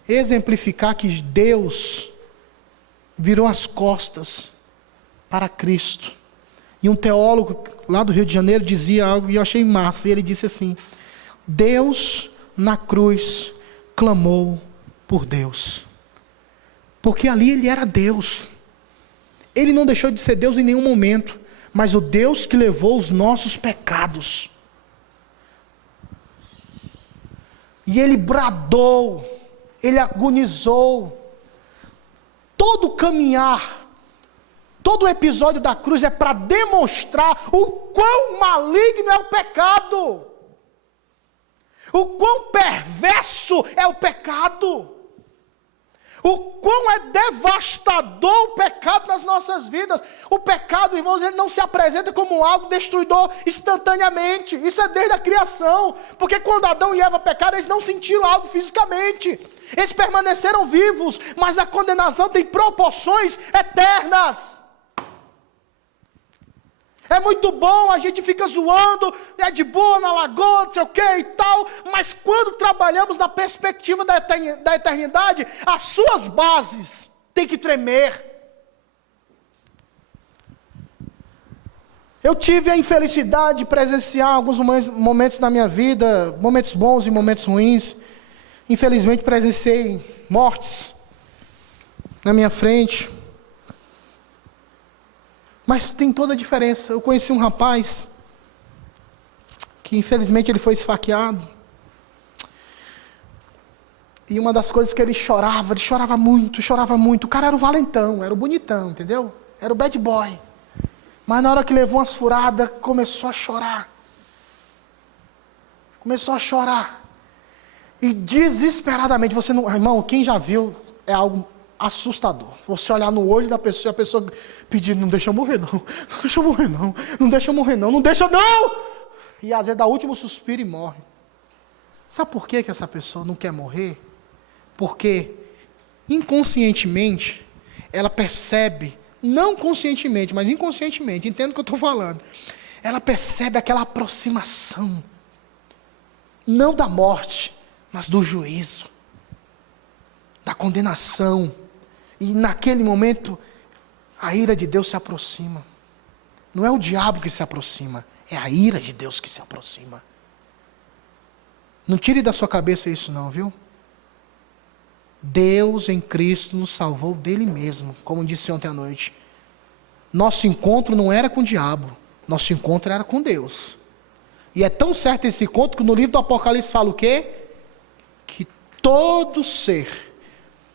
exemplificar que Deus virou as costas para Cristo. E um teólogo lá do Rio de Janeiro dizia algo e eu achei massa. E ele disse assim: Deus na cruz clamou por Deus. Porque ali ele era Deus. Ele não deixou de ser Deus em nenhum momento, mas o Deus que levou os nossos pecados. E ele bradou, ele agonizou. Todo caminhar, todo o episódio da cruz é para demonstrar o quão maligno é o pecado. O quão perverso é o pecado. O quão é devastador o pecado nas nossas vidas. O pecado, irmãos, ele não se apresenta como algo destruidor instantaneamente. Isso é desde a criação. Porque quando Adão e Eva pecaram, eles não sentiram algo fisicamente. Eles permaneceram vivos, mas a condenação tem proporções eternas. É muito bom, a gente fica zoando, é de boa na lagoa, não sei o que e tal, mas quando trabalhamos na perspectiva da eternidade, as suas bases têm que tremer. Eu tive a infelicidade de presenciar alguns momentos na minha vida, momentos bons e momentos ruins. Infelizmente presenciei mortes na minha frente. Mas tem toda a diferença. Eu conheci um rapaz que infelizmente ele foi esfaqueado. E uma das coisas que ele chorava muito. O cara era o valentão, era o bonitão, entendeu? Era o bad boy. Mas na hora que levou umas furadas, começou a chorar. E desesperadamente, você não... Irmão, quem já viu, é algo assustador. Você olhar no olho da pessoa e a pessoa pedir, não deixa eu morrer não. E às vezes dá o último suspiro e morre. Sabe por que essa pessoa não quer morrer? Porque inconscientemente, ela percebe, não conscientemente, mas inconscientemente, entenda o que eu estou falando. Ela percebe aquela aproximação, não da morte, mas do juízo, da condenação. E naquele momento, a ira de Deus se aproxima. Não é o diabo que se aproxima, é a ira de Deus que se aproxima. Não tire da sua cabeça isso não, viu? Deus em Cristo nos salvou dele mesmo, como disse ontem à noite. Nosso encontro não era com o diabo, nosso encontro era com Deus. E é tão certo esse encontro que no livro do Apocalipse fala o quê? Que todo ser,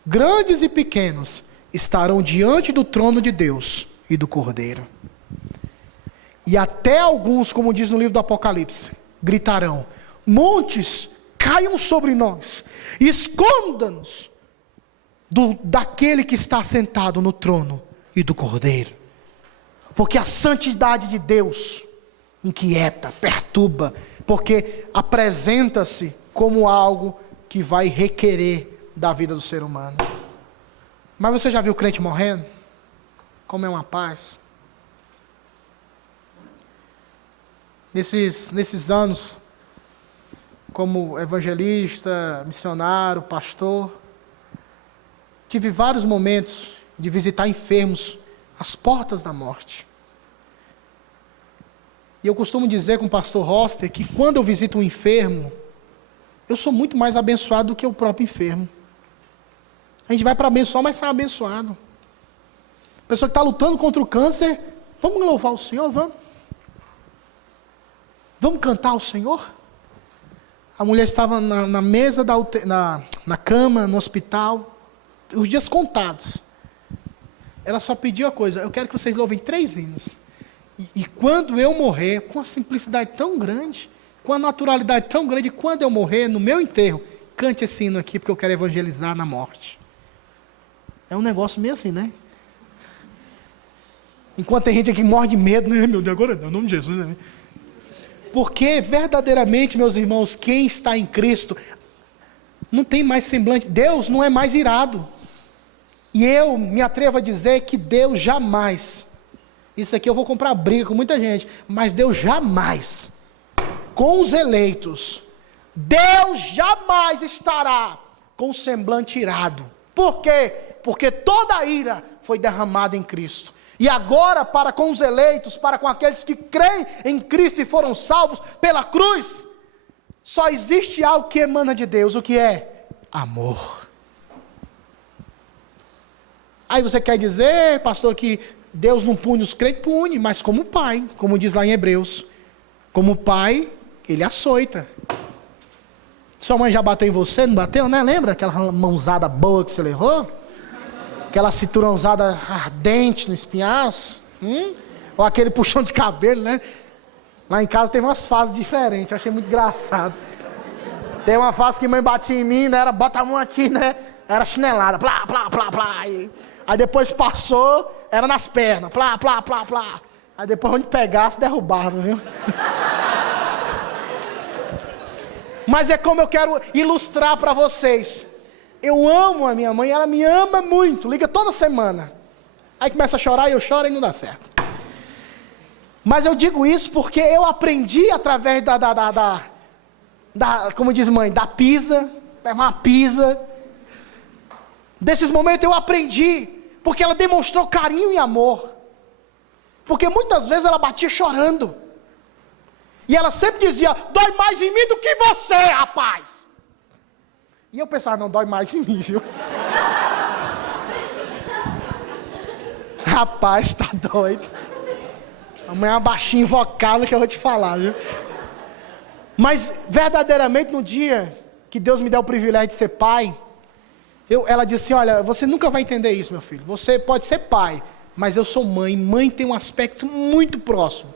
grandes e pequenos, estarão diante do trono de Deus e do Cordeiro. E até alguns, como diz no livro do Apocalipse, gritarão: montes caiam sobre nós, esconda-nos daquele que está sentado no trono e do Cordeiro. Porque a santidade de Deus inquieta, perturba, porque apresenta-se como algo que vai requerer da vida do ser humano. Mas você já viu crente morrendo? Como é uma paz. Nesses anos, como evangelista, missionário, pastor, tive vários momentos de visitar enfermos às portas da morte. E eu costumo dizer com o pastor Roster que quando eu visito um enfermo, eu sou muito mais abençoado do que o próprio enfermo. A gente vai para abençoar, mas sai abençoado. A pessoa que está lutando contra o câncer, vamos louvar o Senhor, vamos. Vamos cantar ao Senhor? A mulher estava na mesa, na cama, no hospital, os dias contados. Ela só pediu a coisa: eu quero que vocês louvem 3 hinos. E quando eu morrer, com a simplicidade tão grande, com a naturalidade tão grande, quando eu morrer, no meu enterro, cante esse hino aqui, porque eu quero evangelizar na morte. É um negócio meio assim, né? Enquanto tem gente aqui que morre de medo, né? Meu Deus, agora não, em nome de Jesus, né? Porque verdadeiramente, meus irmãos, quem está em Cristo, não tem mais semblante, Deus não é mais irado. E eu me atrevo a dizer que Deus jamais, isso aqui eu vou comprar briga com muita gente, mas Deus jamais, com os eleitos, Deus jamais estará com o semblante irado. Por quê? Porque toda a ira foi derramada em Cristo. E agora, para com os eleitos, para com aqueles que creem em Cristo e foram salvos pela cruz, só existe algo que emana de Deus. O que é? Amor. Aí você quer dizer, pastor, que Deus não pune os crentes? Pune, mas como pai, como diz lá em Hebreus. Como pai, ele açoita. Sua mãe já bateu em você, não bateu, né? Lembra aquela mãozada boa que você levou? Aquela cinturãozada ardente no espinhaço? Ou aquele puxão de cabelo, né? Lá em casa tem umas fases diferentes, eu achei muito engraçado. Tem uma fase que mãe batia em mim, né? Era bota a mão aqui, né? Era chinelada, plá, plá, plá, plá. Aí depois passou, era nas pernas, plá, plá, plá, plá. Aí depois onde pegasse, derrubava, viu? Mas é como eu quero ilustrar para vocês. Eu amo a minha mãe, ela me ama muito, liga toda semana. Aí começa a chorar e eu choro e não dá certo. Mas eu digo isso porque eu aprendi através como diz mãe, da pisa, uma pisa. Desses momentos eu aprendi, porque ela demonstrou carinho e amor. Porque muitas vezes ela batia chorando. E ela sempre dizia, dói mais em mim do que você, rapaz. E eu pensava, não, dói mais em mim, viu? Rapaz, tá doido. Amanhã é uma baixinha invocada que eu vou te falar, viu? Mas, verdadeiramente, no dia que Deus me deu o privilégio de ser pai, ela disse, olha, você nunca vai entender isso, meu filho. Você pode ser pai, mas eu sou mãe. Mãe tem um aspecto muito próximo.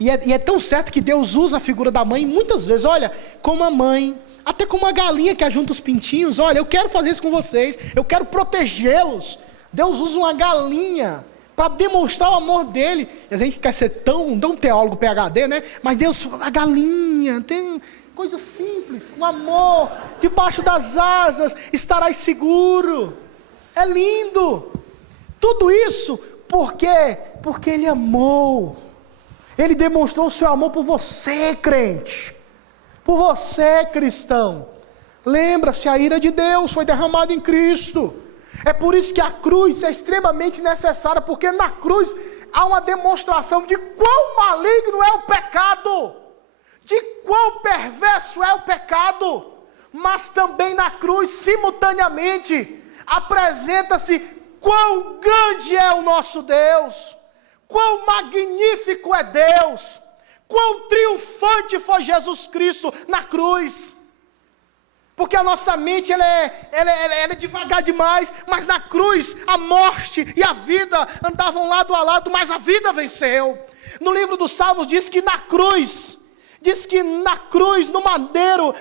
E é tão certo que Deus usa a figura da mãe muitas vezes. Olha, como a mãe, até como uma galinha que ajunta os pintinhos. Olha, eu quero fazer isso com vocês. Eu quero protegê-los. Deus usa uma galinha para demonstrar o amor dele. E a gente quer ser tão teólogo PhD, né? Mas Deus, a galinha, tem coisa simples. O amor, debaixo das asas, estarás seguro. É lindo. Tudo isso, por quê? Porque Ele amou. Ele demonstrou o seu amor por você, crente. Por você, cristão. Lembra-se, a ira de Deus foi derramada em Cristo. É por isso que a cruz é extremamente necessária, porque na cruz há uma demonstração de quão maligno é o pecado, de quão perverso é o pecado, mas também na cruz, simultaneamente, apresenta-se quão grande é o nosso Deus, quão magnífico é Deus, quão triunfante foi Jesus Cristo na cruz. Porque a nossa mente ela é devagar demais, mas na cruz a morte e a vida andavam lado a lado, mas a vida venceu. No livro dos Salmos diz que na cruz, no madeiro,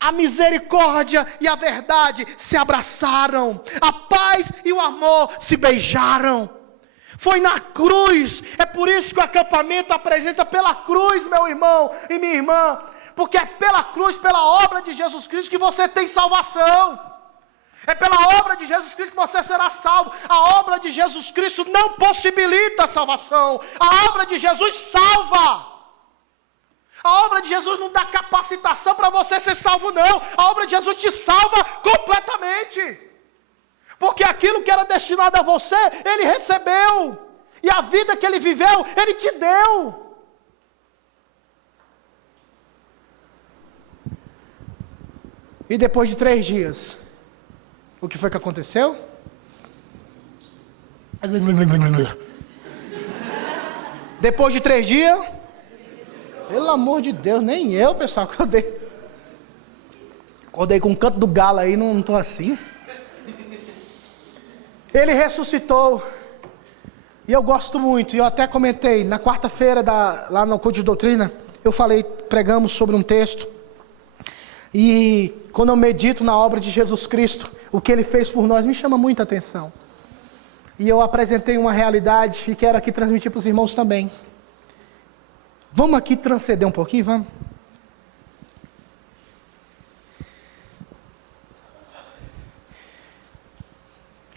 a misericórdia e a verdade se abraçaram, a paz e o amor se beijaram. Foi na cruz, é por isso que o acampamento apresenta pela cruz, meu irmão e minha irmã, porque é pela cruz, pela obra de Jesus Cristo que você tem salvação, é pela obra de Jesus Cristo que você será salvo. A obra de Jesus Cristo não possibilita a salvação, a obra de Jesus salva. A obra de Jesus não dá capacitação para você ser salvo, não. A obra de Jesus te salva completamente. Porque aquilo que era destinado a você, Ele recebeu. E a vida que Ele viveu, Ele te deu. E depois de 3 dias, o que foi que aconteceu? Depois de 3 dias, pelo amor de Deus, nem eu, pessoal, acordei com o canto do galo aí, não estou assim. Ele ressuscitou, e eu gosto muito, e eu até comentei, na quarta-feira, lá no culto de doutrina, pregamos sobre um texto, e quando eu medito na obra de Jesus Cristo, o que Ele fez por nós, me chama muita atenção, e eu apresentei uma realidade, e quero aqui transmitir para os irmãos também. Vamos aqui transcender um pouquinho, vamos?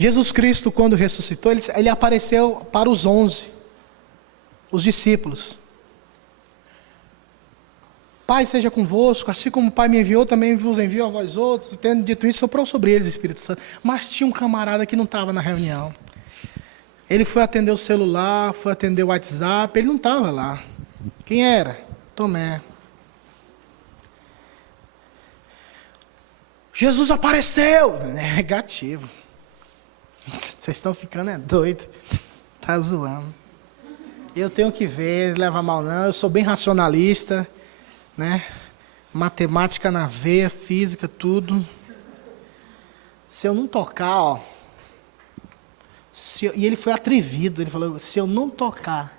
Jesus Cristo, quando ressuscitou, ele apareceu para os 11, os discípulos. Pai seja convosco, assim como o Pai me enviou, também vos envio a vós outros. E tendo dito isso, soprou sobre eles o Espírito Santo. Mas tinha um camarada que não estava na reunião. Ele foi atender o celular, foi atender o WhatsApp, ele não estava lá. Quem era? Tomé. Jesus apareceu! Negativo. Vocês estão ficando doido. Tá zoando. Eu tenho que ver, leva mal não. Eu sou bem racionalista, né? Matemática na veia, física, tudo. Se eu não tocar, ó. E ele foi atrevido. Ele falou: se eu não tocar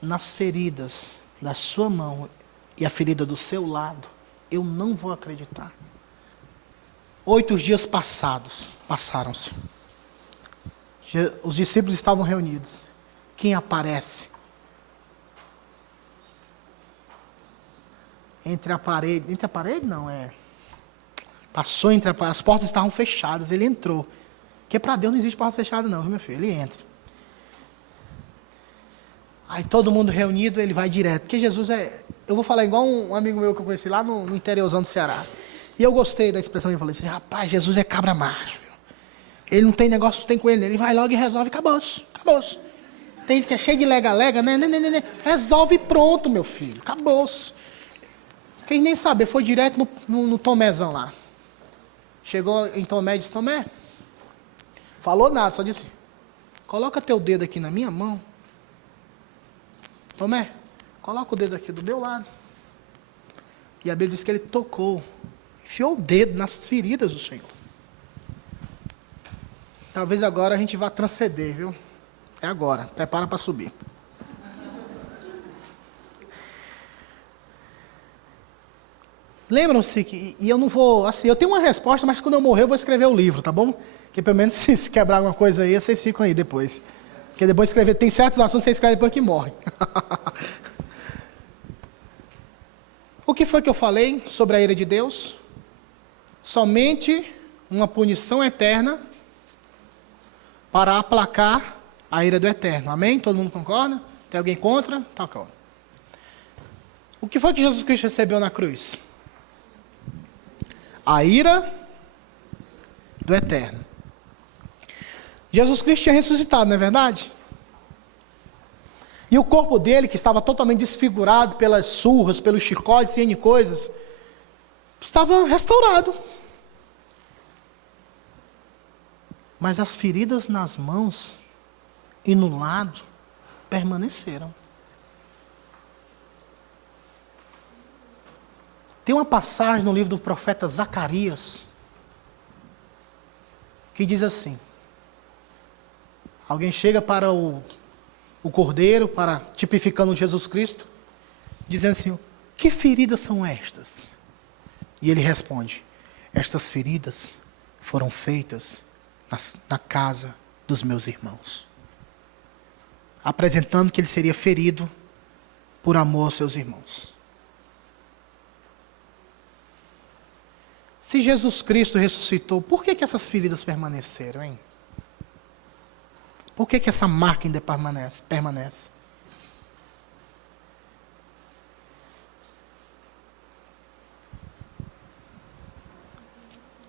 nas feridas da sua mão e a ferida do seu lado, eu não vou acreditar. 8 dias passaram-se. Os discípulos estavam reunidos. Quem aparece? Entre a parede não, passou entre a parede, as portas estavam fechadas, ele entrou. Porque para Deus não existe porta fechada não, viu, meu filho? Ele entra. Aí todo mundo reunido, ele vai direto. Porque Jesus eu vou falar igual um amigo meu que eu conheci lá no interiorzão do Ceará. E eu gostei da expressão que ele falou assim: rapaz, Jesus é cabra macho. Ele não tem negócio, tem com ele. Ele vai logo e resolve, acabou-se. Tem que é cheio de lega-lega, né? Resolve pronto, meu filho. Acabou-se. Quem nem saber, foi direto no Tomézão lá. Chegou em Tomé e disse: Tomé, falou nada, só disse: coloca teu dedo aqui na minha mão. Tomé, coloca o dedo aqui do meu lado. E a Bíblia diz que ele tocou, enfiou o dedo nas feridas do Senhor. Talvez agora a gente vá transcender, viu? É agora, prepara para subir. Lembram-se que, e eu não vou, assim, eu tenho uma resposta, mas quando eu morrer eu vou escrever o livro, tá bom? Que pelo menos se quebrar alguma coisa aí, vocês ficam aí depois. Porque depois de escrever, tem certos assuntos que você escreve depois que morre. O que foi que eu falei sobre a ira de Deus? Somente uma punição eterna para aplacar a ira do eterno. Amém? Todo mundo concorda? Tem alguém contra? Tá, concorda. O que foi que Jesus Cristo recebeu na cruz? A ira do eterno. Jesus Cristo tinha ressuscitado, não é verdade? E o corpo dele, que estava totalmente desfigurado pelas surras, pelos chicotes e N coisas, estava restaurado. Mas as feridas nas mãos e no lado permaneceram. Tem uma passagem no livro do profeta Zacarias que diz assim: alguém chega para o cordeiro, tipificando Jesus Cristo, dizendo assim: que feridas são estas? E ele responde: estas feridas foram feitas na casa dos meus irmãos. Apresentando que ele seria ferido por amor aos seus irmãos. Se Jesus Cristo ressuscitou, por que essas feridas permaneceram, hein? Por que essa marca ainda permanece?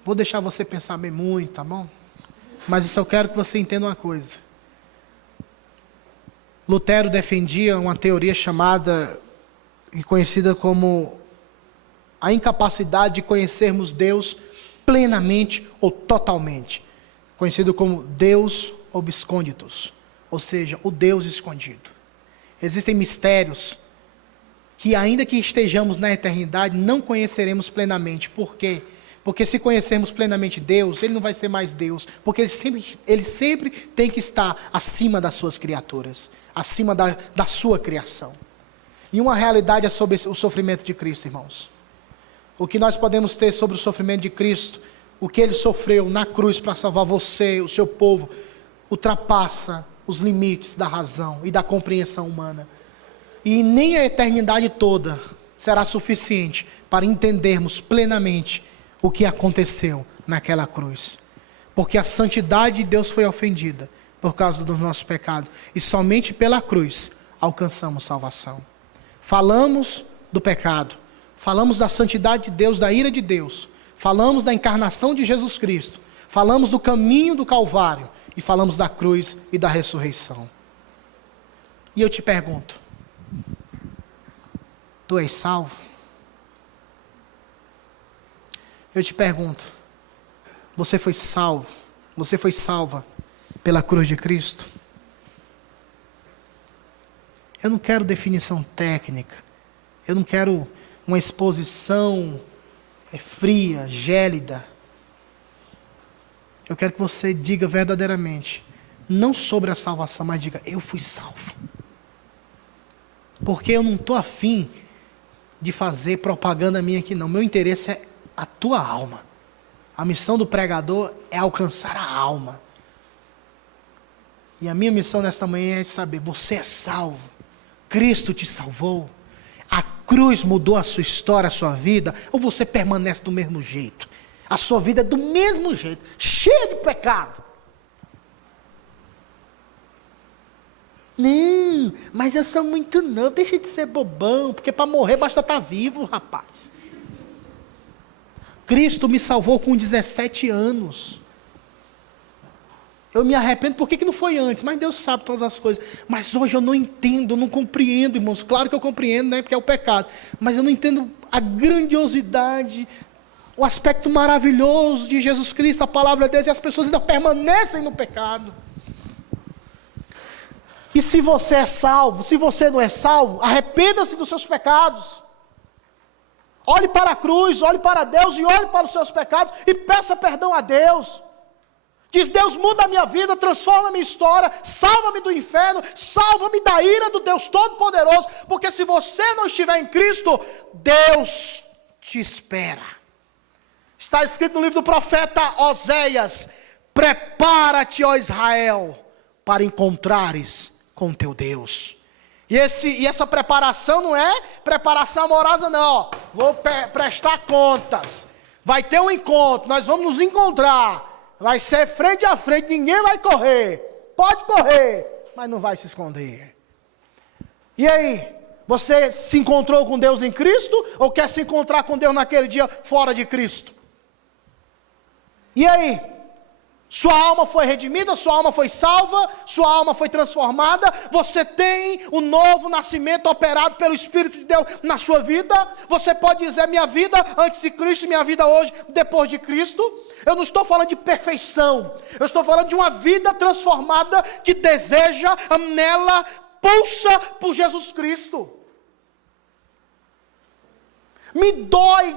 Vou deixar você pensar bem muito, tá bom? Mas eu só quero que você entenda uma coisa. Lutero defendia uma teoria chamada e conhecida como a incapacidade de conhecermos Deus plenamente ou totalmente. Conhecido como Deus obsconditus, ou seja, o Deus escondido. Existem mistérios que, ainda que estejamos na eternidade, não conheceremos plenamente. Por quê? Porque se conhecermos plenamente Deus, Ele não vai ser mais Deus, porque Ele sempre tem que estar acima das suas criaturas, acima da sua criação. E uma realidade é sobre o sofrimento de Cristo, irmãos. O que nós podemos ter sobre o sofrimento de Cristo, o que Ele sofreu na cruz para salvar você, o seu povo, ultrapassa os limites da razão e da compreensão humana. E nem a eternidade toda será suficiente para entendermos plenamente o que aconteceu naquela cruz. Porque a santidade de Deus foi ofendida por causa dos nossos pecados. E somente pela cruz alcançamos salvação. Falamos do pecado. Falamos da santidade de Deus, da ira de Deus. Falamos da encarnação de Jesus Cristo. Falamos do caminho do Calvário. E falamos da cruz e da ressurreição. E eu te pergunto, tu és salvo? Eu te pergunto, você foi salvo? Você foi salva pela cruz de Cristo? Eu não quero definição técnica. Eu não quero uma exposição fria, gélida. Eu quero que você diga verdadeiramente, não sobre a salvação, mas diga, eu fui salvo. Porque eu não estou afim de fazer propaganda minha aqui não. Meu interesse é a tua alma. A missão do pregador é alcançar a alma. E a minha missão nesta manhã é saber, você é salvo. Cristo te salvou. A cruz mudou a sua história, a sua vida, ou você permanece do mesmo jeito? A sua vida é do mesmo jeito, cheia de pecado. Não, mas eu sou muito não, deixa de ser bobão, porque para morrer basta estar vivo, rapaz. Cristo me salvou com 17 anos. Eu me arrependo, por que não foi antes? Mas Deus sabe todas as coisas. Mas hoje eu não entendo, não compreendo, irmãos. Claro que eu compreendo, né? Porque é o pecado. Mas eu não entendo a grandiosidade, o aspecto maravilhoso de Jesus Cristo, a palavra de Deus, e as pessoas ainda permanecem no pecado. E se você é salvo, se você não é salvo, arrependa-se dos seus pecados. Olhe para a cruz, olhe para Deus e olhe para os seus pecados e peça perdão a Deus. Diz, Deus, muda a minha vida, transforma a minha história, salva-me do inferno, salva-me da ira do Deus Todo-Poderoso, porque se você não estiver em Cristo, Deus te espera. Está escrito no livro do profeta Oséias, prepara-te, ó Israel, para encontrares com teu Deus. E essa preparação não é preparação amorosa não, vou prestar contas, vai ter um encontro, nós vamos nos encontrar, vai ser frente a frente, ninguém vai correr, pode correr, mas não vai se esconder. E aí, você se encontrou com Deus em Cristo, ou quer se encontrar com Deus naquele dia fora de Cristo? E aí? Sua alma foi redimida, sua alma foi salva, sua alma foi transformada, você tem o novo nascimento operado pelo Espírito de Deus na sua vida. Você pode dizer, minha vida antes de Cristo, minha vida hoje, depois de Cristo. Eu não estou falando de perfeição, eu estou falando de uma vida transformada que deseja, anela, pulsa por Jesus Cristo. Me dói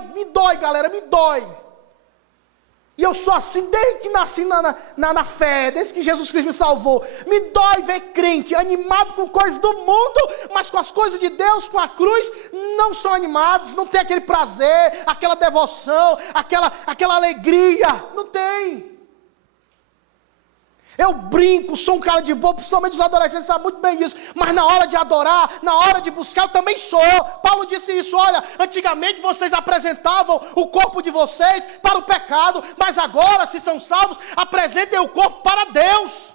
galera, me dói. E eu sou assim desde que nasci na fé, desde que Jesus Cristo me salvou. Me dói ver crente animado com coisas do mundo, mas com as coisas de Deus, com a cruz, não são animados, não tem aquele prazer, aquela devoção, aquela alegria, não tem. Eu brinco, sou um cara de boa, principalmente os adolescentes sabem muito bem disso, mas na hora de adorar, na hora de buscar, eu também sou. Paulo disse isso, olha, antigamente vocês apresentavam o corpo de vocês para o pecado, mas agora, se são salvos, apresentem o corpo para Deus.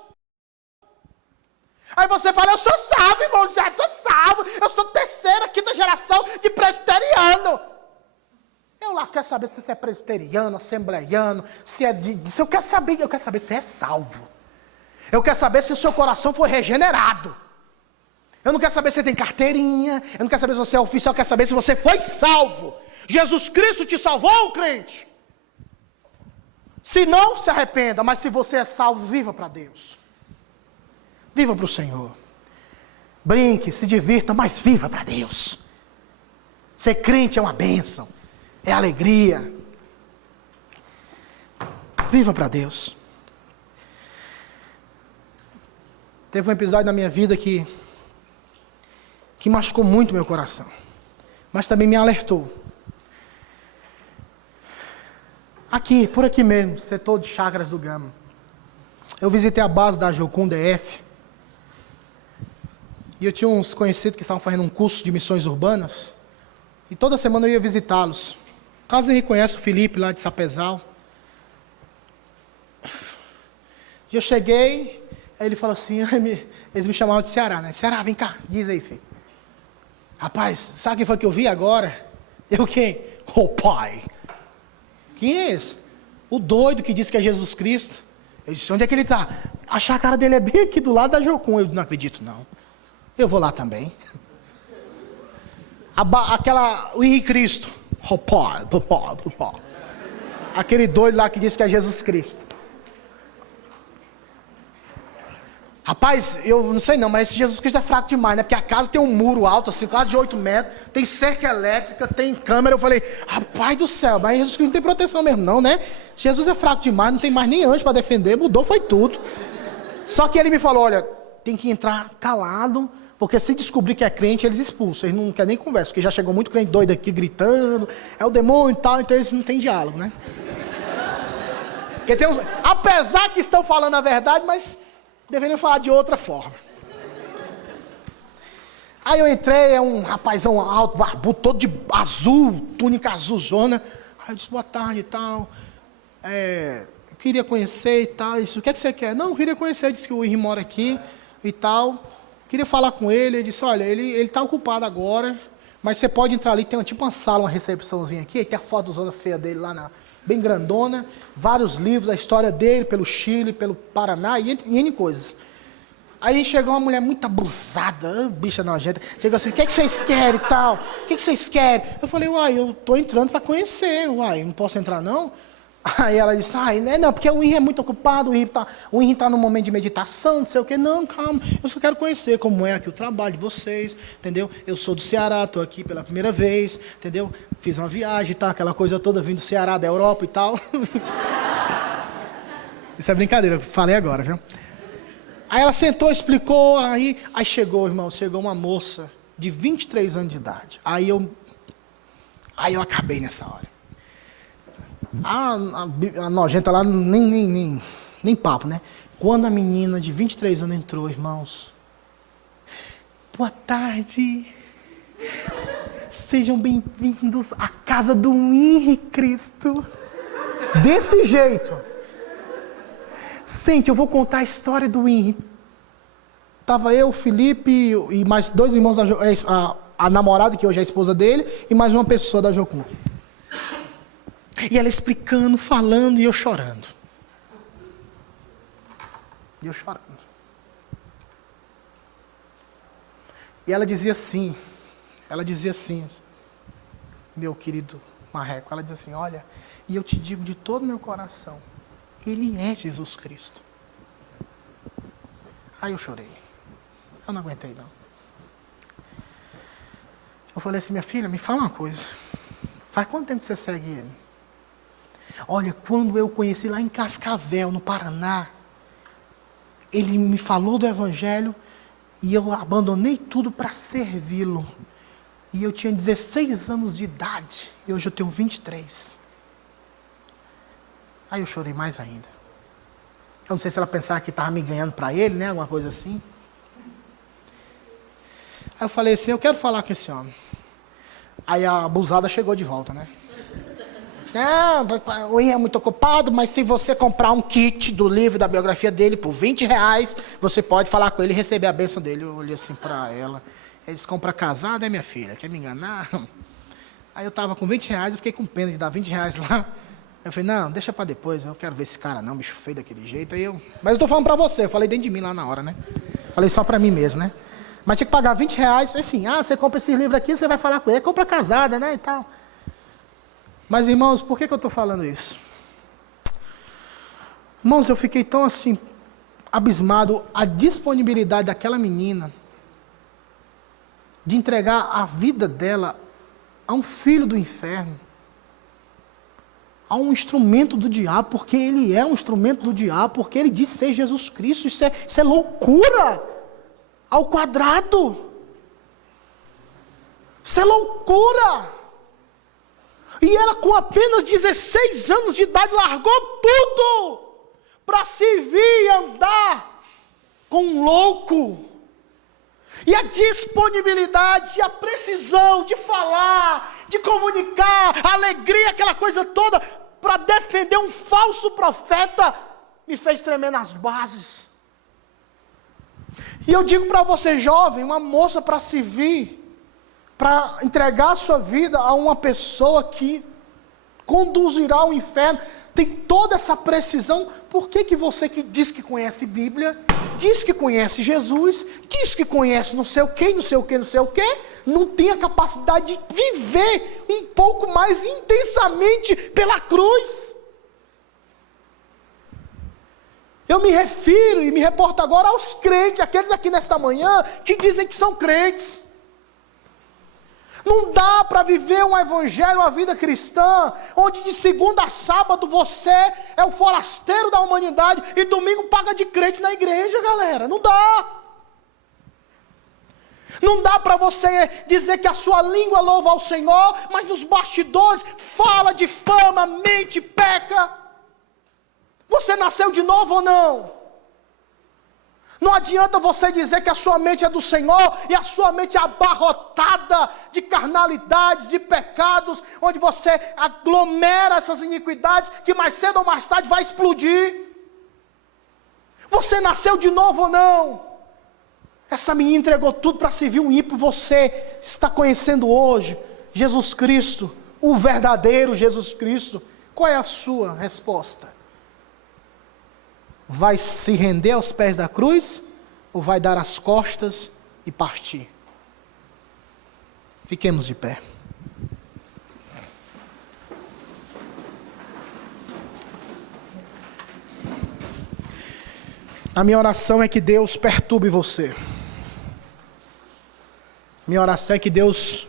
Aí você fala, eu sou salvo, irmão, já sou salvo, eu sou terceira, quinta geração de presbiteriano. Eu lá quero saber se você é presbiteriano, assembleiano, se eu quero saber se você é salvo. Eu quero saber se o seu coração foi regenerado. Eu não quero saber se você tem carteirinha. Eu não quero saber se você é oficial. Eu quero saber se você foi salvo. Jesus Cristo te salvou, crente? Se não, se arrependa. Mas se você é salvo, viva para Deus. Viva para o Senhor. Brinque, se divirta, mas viva para Deus. Ser crente é uma bênção. É alegria. Viva para Deus. Teve um episódio na minha vida que machucou muito meu coração, mas também me alertou. Aqui, por aqui mesmo, setor de Chácaras do Gama. Eu visitei a base da Jocum DF, e eu tinha uns conhecidos que estavam fazendo um curso de missões urbanas, e toda semana eu ia visitá-los. Carlos Henrique conhece o Felipe lá de Sapezal. E eu cheguei... Aí ele falou assim, eles me chamavam de Ceará, né? Ceará, vem cá, diz aí, filho. Rapaz, sabe quem foi que eu vi agora? Eu quem? O pai. Quem é esse? O doido que disse que é Jesus Cristo. Eu disse, onde é que ele está? Achar a cara dele é bem aqui do lado da Jocum. Eu não acredito não. Eu vou lá também. O Henrique Cristo. O pai. Aquele doido lá que disse que é Jesus Cristo. Rapaz, eu não sei não, mas esse Jesus Cristo é fraco demais, né? Porque a casa tem um muro alto, assim, quase de 8 metros, tem cerca elétrica, tem câmera. Eu falei, rapaz do céu, mas Jesus Cristo não tem proteção mesmo não, né? Se Jesus é fraco demais, não tem mais nem anjo para defender, mudou, foi tudo. Só que ele me falou, olha, tem que entrar calado, porque se descobrir que é crente, eles expulsam. Eles não querem nem conversa, porque já chegou muito crente doido aqui gritando, é o demônio e tal, então eles não têm diálogo, né? Porque tem uns, apesar que estão falando a verdade, mas deveriam falar de outra forma. Aí eu entrei, é um rapazão alto, barbudo, todo de azul, túnica azulzona. Aí eu disse, boa tarde e tal. Eu queria conhecer e tal. Ele disse, o que é que você quer? Não, eu queria conhecer. Ele disse que o Henrique mora aqui e tal. Queria falar com ele. Ele disse, olha, ele está ocupado agora, mas você pode entrar ali, tem tipo uma sala, uma recepçãozinha aqui, aí tem a foto zona feia dele lá, bem grandona, vários livros, a história dele, pelo Chile, pelo Paraná, e N coisas. Aí chegou uma mulher muito abusada, bicha nojenta, chegou assim, o que vocês querem e tal? O que vocês querem? Eu falei, uai, eu tô entrando para conhecer, uai, não posso entrar não? Aí ela disse, não, porque o Henrique é muito ocupado, o Henrique tá num momento de meditação, não sei o quê. Não, calma, eu só quero conhecer como é aqui o trabalho de vocês, entendeu? Eu sou do Ceará, estou aqui pela primeira vez, entendeu? Fiz uma viagem, tá, aquela coisa toda, vindo do Ceará, da Europa e tal. Isso é brincadeira, falei agora, viu? Aí ela sentou, explicou, aí chegou, irmão, chegou uma moça de 23 anos de idade. Aí eu acabei nessa hora. A nojenta lá, nem papo, né? Quando a menina de 23 anos entrou, irmãos. Boa tarde. Sejam bem-vindos à casa do Henrique Cristo. Desse jeito. Sente, eu vou contar a história do Henrique. Tava eu, o Felipe e mais 2 irmãos, a namorada, que hoje é a esposa dele, e mais uma pessoa da Jocum. E ela explicando, falando, e eu chorando. E ela dizia assim, meu querido Marreco, ela dizia assim, olha, e eu te digo de todo o meu coração, Ele é Jesus Cristo. Aí eu chorei. Eu não aguentei, não. Eu falei assim, minha filha, me fala uma coisa. Faz quanto tempo que você segue Ele? Olha, quando eu conheci lá em Cascavel, no Paraná, ele me falou do Evangelho e eu abandonei tudo para servi-lo. E eu tinha 16 anos de idade e hoje eu tenho 23. Aí eu chorei mais ainda. Eu não sei se ela pensava que estava me ganhando para ele, né? Alguma coisa assim. Aí eu falei assim, eu quero falar com esse homem. Aí a abusada chegou de volta, né? Não, o Henrique é muito ocupado, mas se você comprar um kit do livro, da biografia dele, por R$20, você pode falar com ele e receber a bênção dele. Eu olhei assim para ela. Eles compram casada, minha filha? Quer me enganar? Aí eu estava com R$20, eu fiquei com pena de dar R$20 lá. Eu falei, não, deixa para depois, eu não quero ver esse cara não, bicho feio daquele jeito. Mas eu estou falando para você, eu falei dentro de mim lá na hora, né? Falei só para mim mesmo, né? Mas tinha que pagar R$20, assim, você compra esse livro aqui, você vai falar com ele, compra casada, né, e tal. Mas, irmãos, por que eu estou falando isso? Irmãos, eu fiquei tão assim, abismado, a disponibilidade daquela menina de entregar a vida dela a um filho do inferno, a um instrumento do diabo, porque ele é um instrumento do diabo, porque ele diz ser Jesus Cristo. Isso é loucura ao quadrado. Isso é loucura. E ela, com apenas 16 anos de idade, largou tudo para servir e andar com um louco. E a disponibilidade, a precisão de falar, de comunicar, a alegria, aquela coisa toda, para defender um falso profeta, me fez tremer nas bases. E eu digo para você, jovem, uma moça para servir, para entregar a sua vida a uma pessoa que conduzirá ao inferno, tem toda essa precisão. Por que você que diz que conhece Bíblia, diz que conhece Jesus, diz que conhece não sei o que, não sei o que, não sei o que, não tem a capacidade de viver um pouco mais intensamente pela cruz? Eu me refiro e me reporto agora aos crentes, aqueles aqui nesta manhã, que dizem que são crentes. Não dá para viver um evangelho, uma vida cristã, onde de segunda a sábado você é o forasteiro da humanidade e domingo paga de crente na igreja, galera. Não dá. Não dá para você dizer que a sua língua louva ao Senhor, mas nos bastidores fala, difama, mente, peca. Você nasceu de novo ou não? Não adianta você dizer que a sua mente é do Senhor e a sua mente é abarrotada de carnalidades, de pecados, onde você aglomera essas iniquidades que mais cedo ou mais tarde vai explodir. Você nasceu de novo ou não? Essa menina entregou tudo para servir um ímpio. Você está conhecendo hoje Jesus Cristo, o verdadeiro Jesus Cristo. Qual é a sua resposta? Vai se render aos pés da cruz ou vai dar as costas e partir? Fiquemos de pé. A minha oração é que Deus perturbe você. Minha oração é que Deus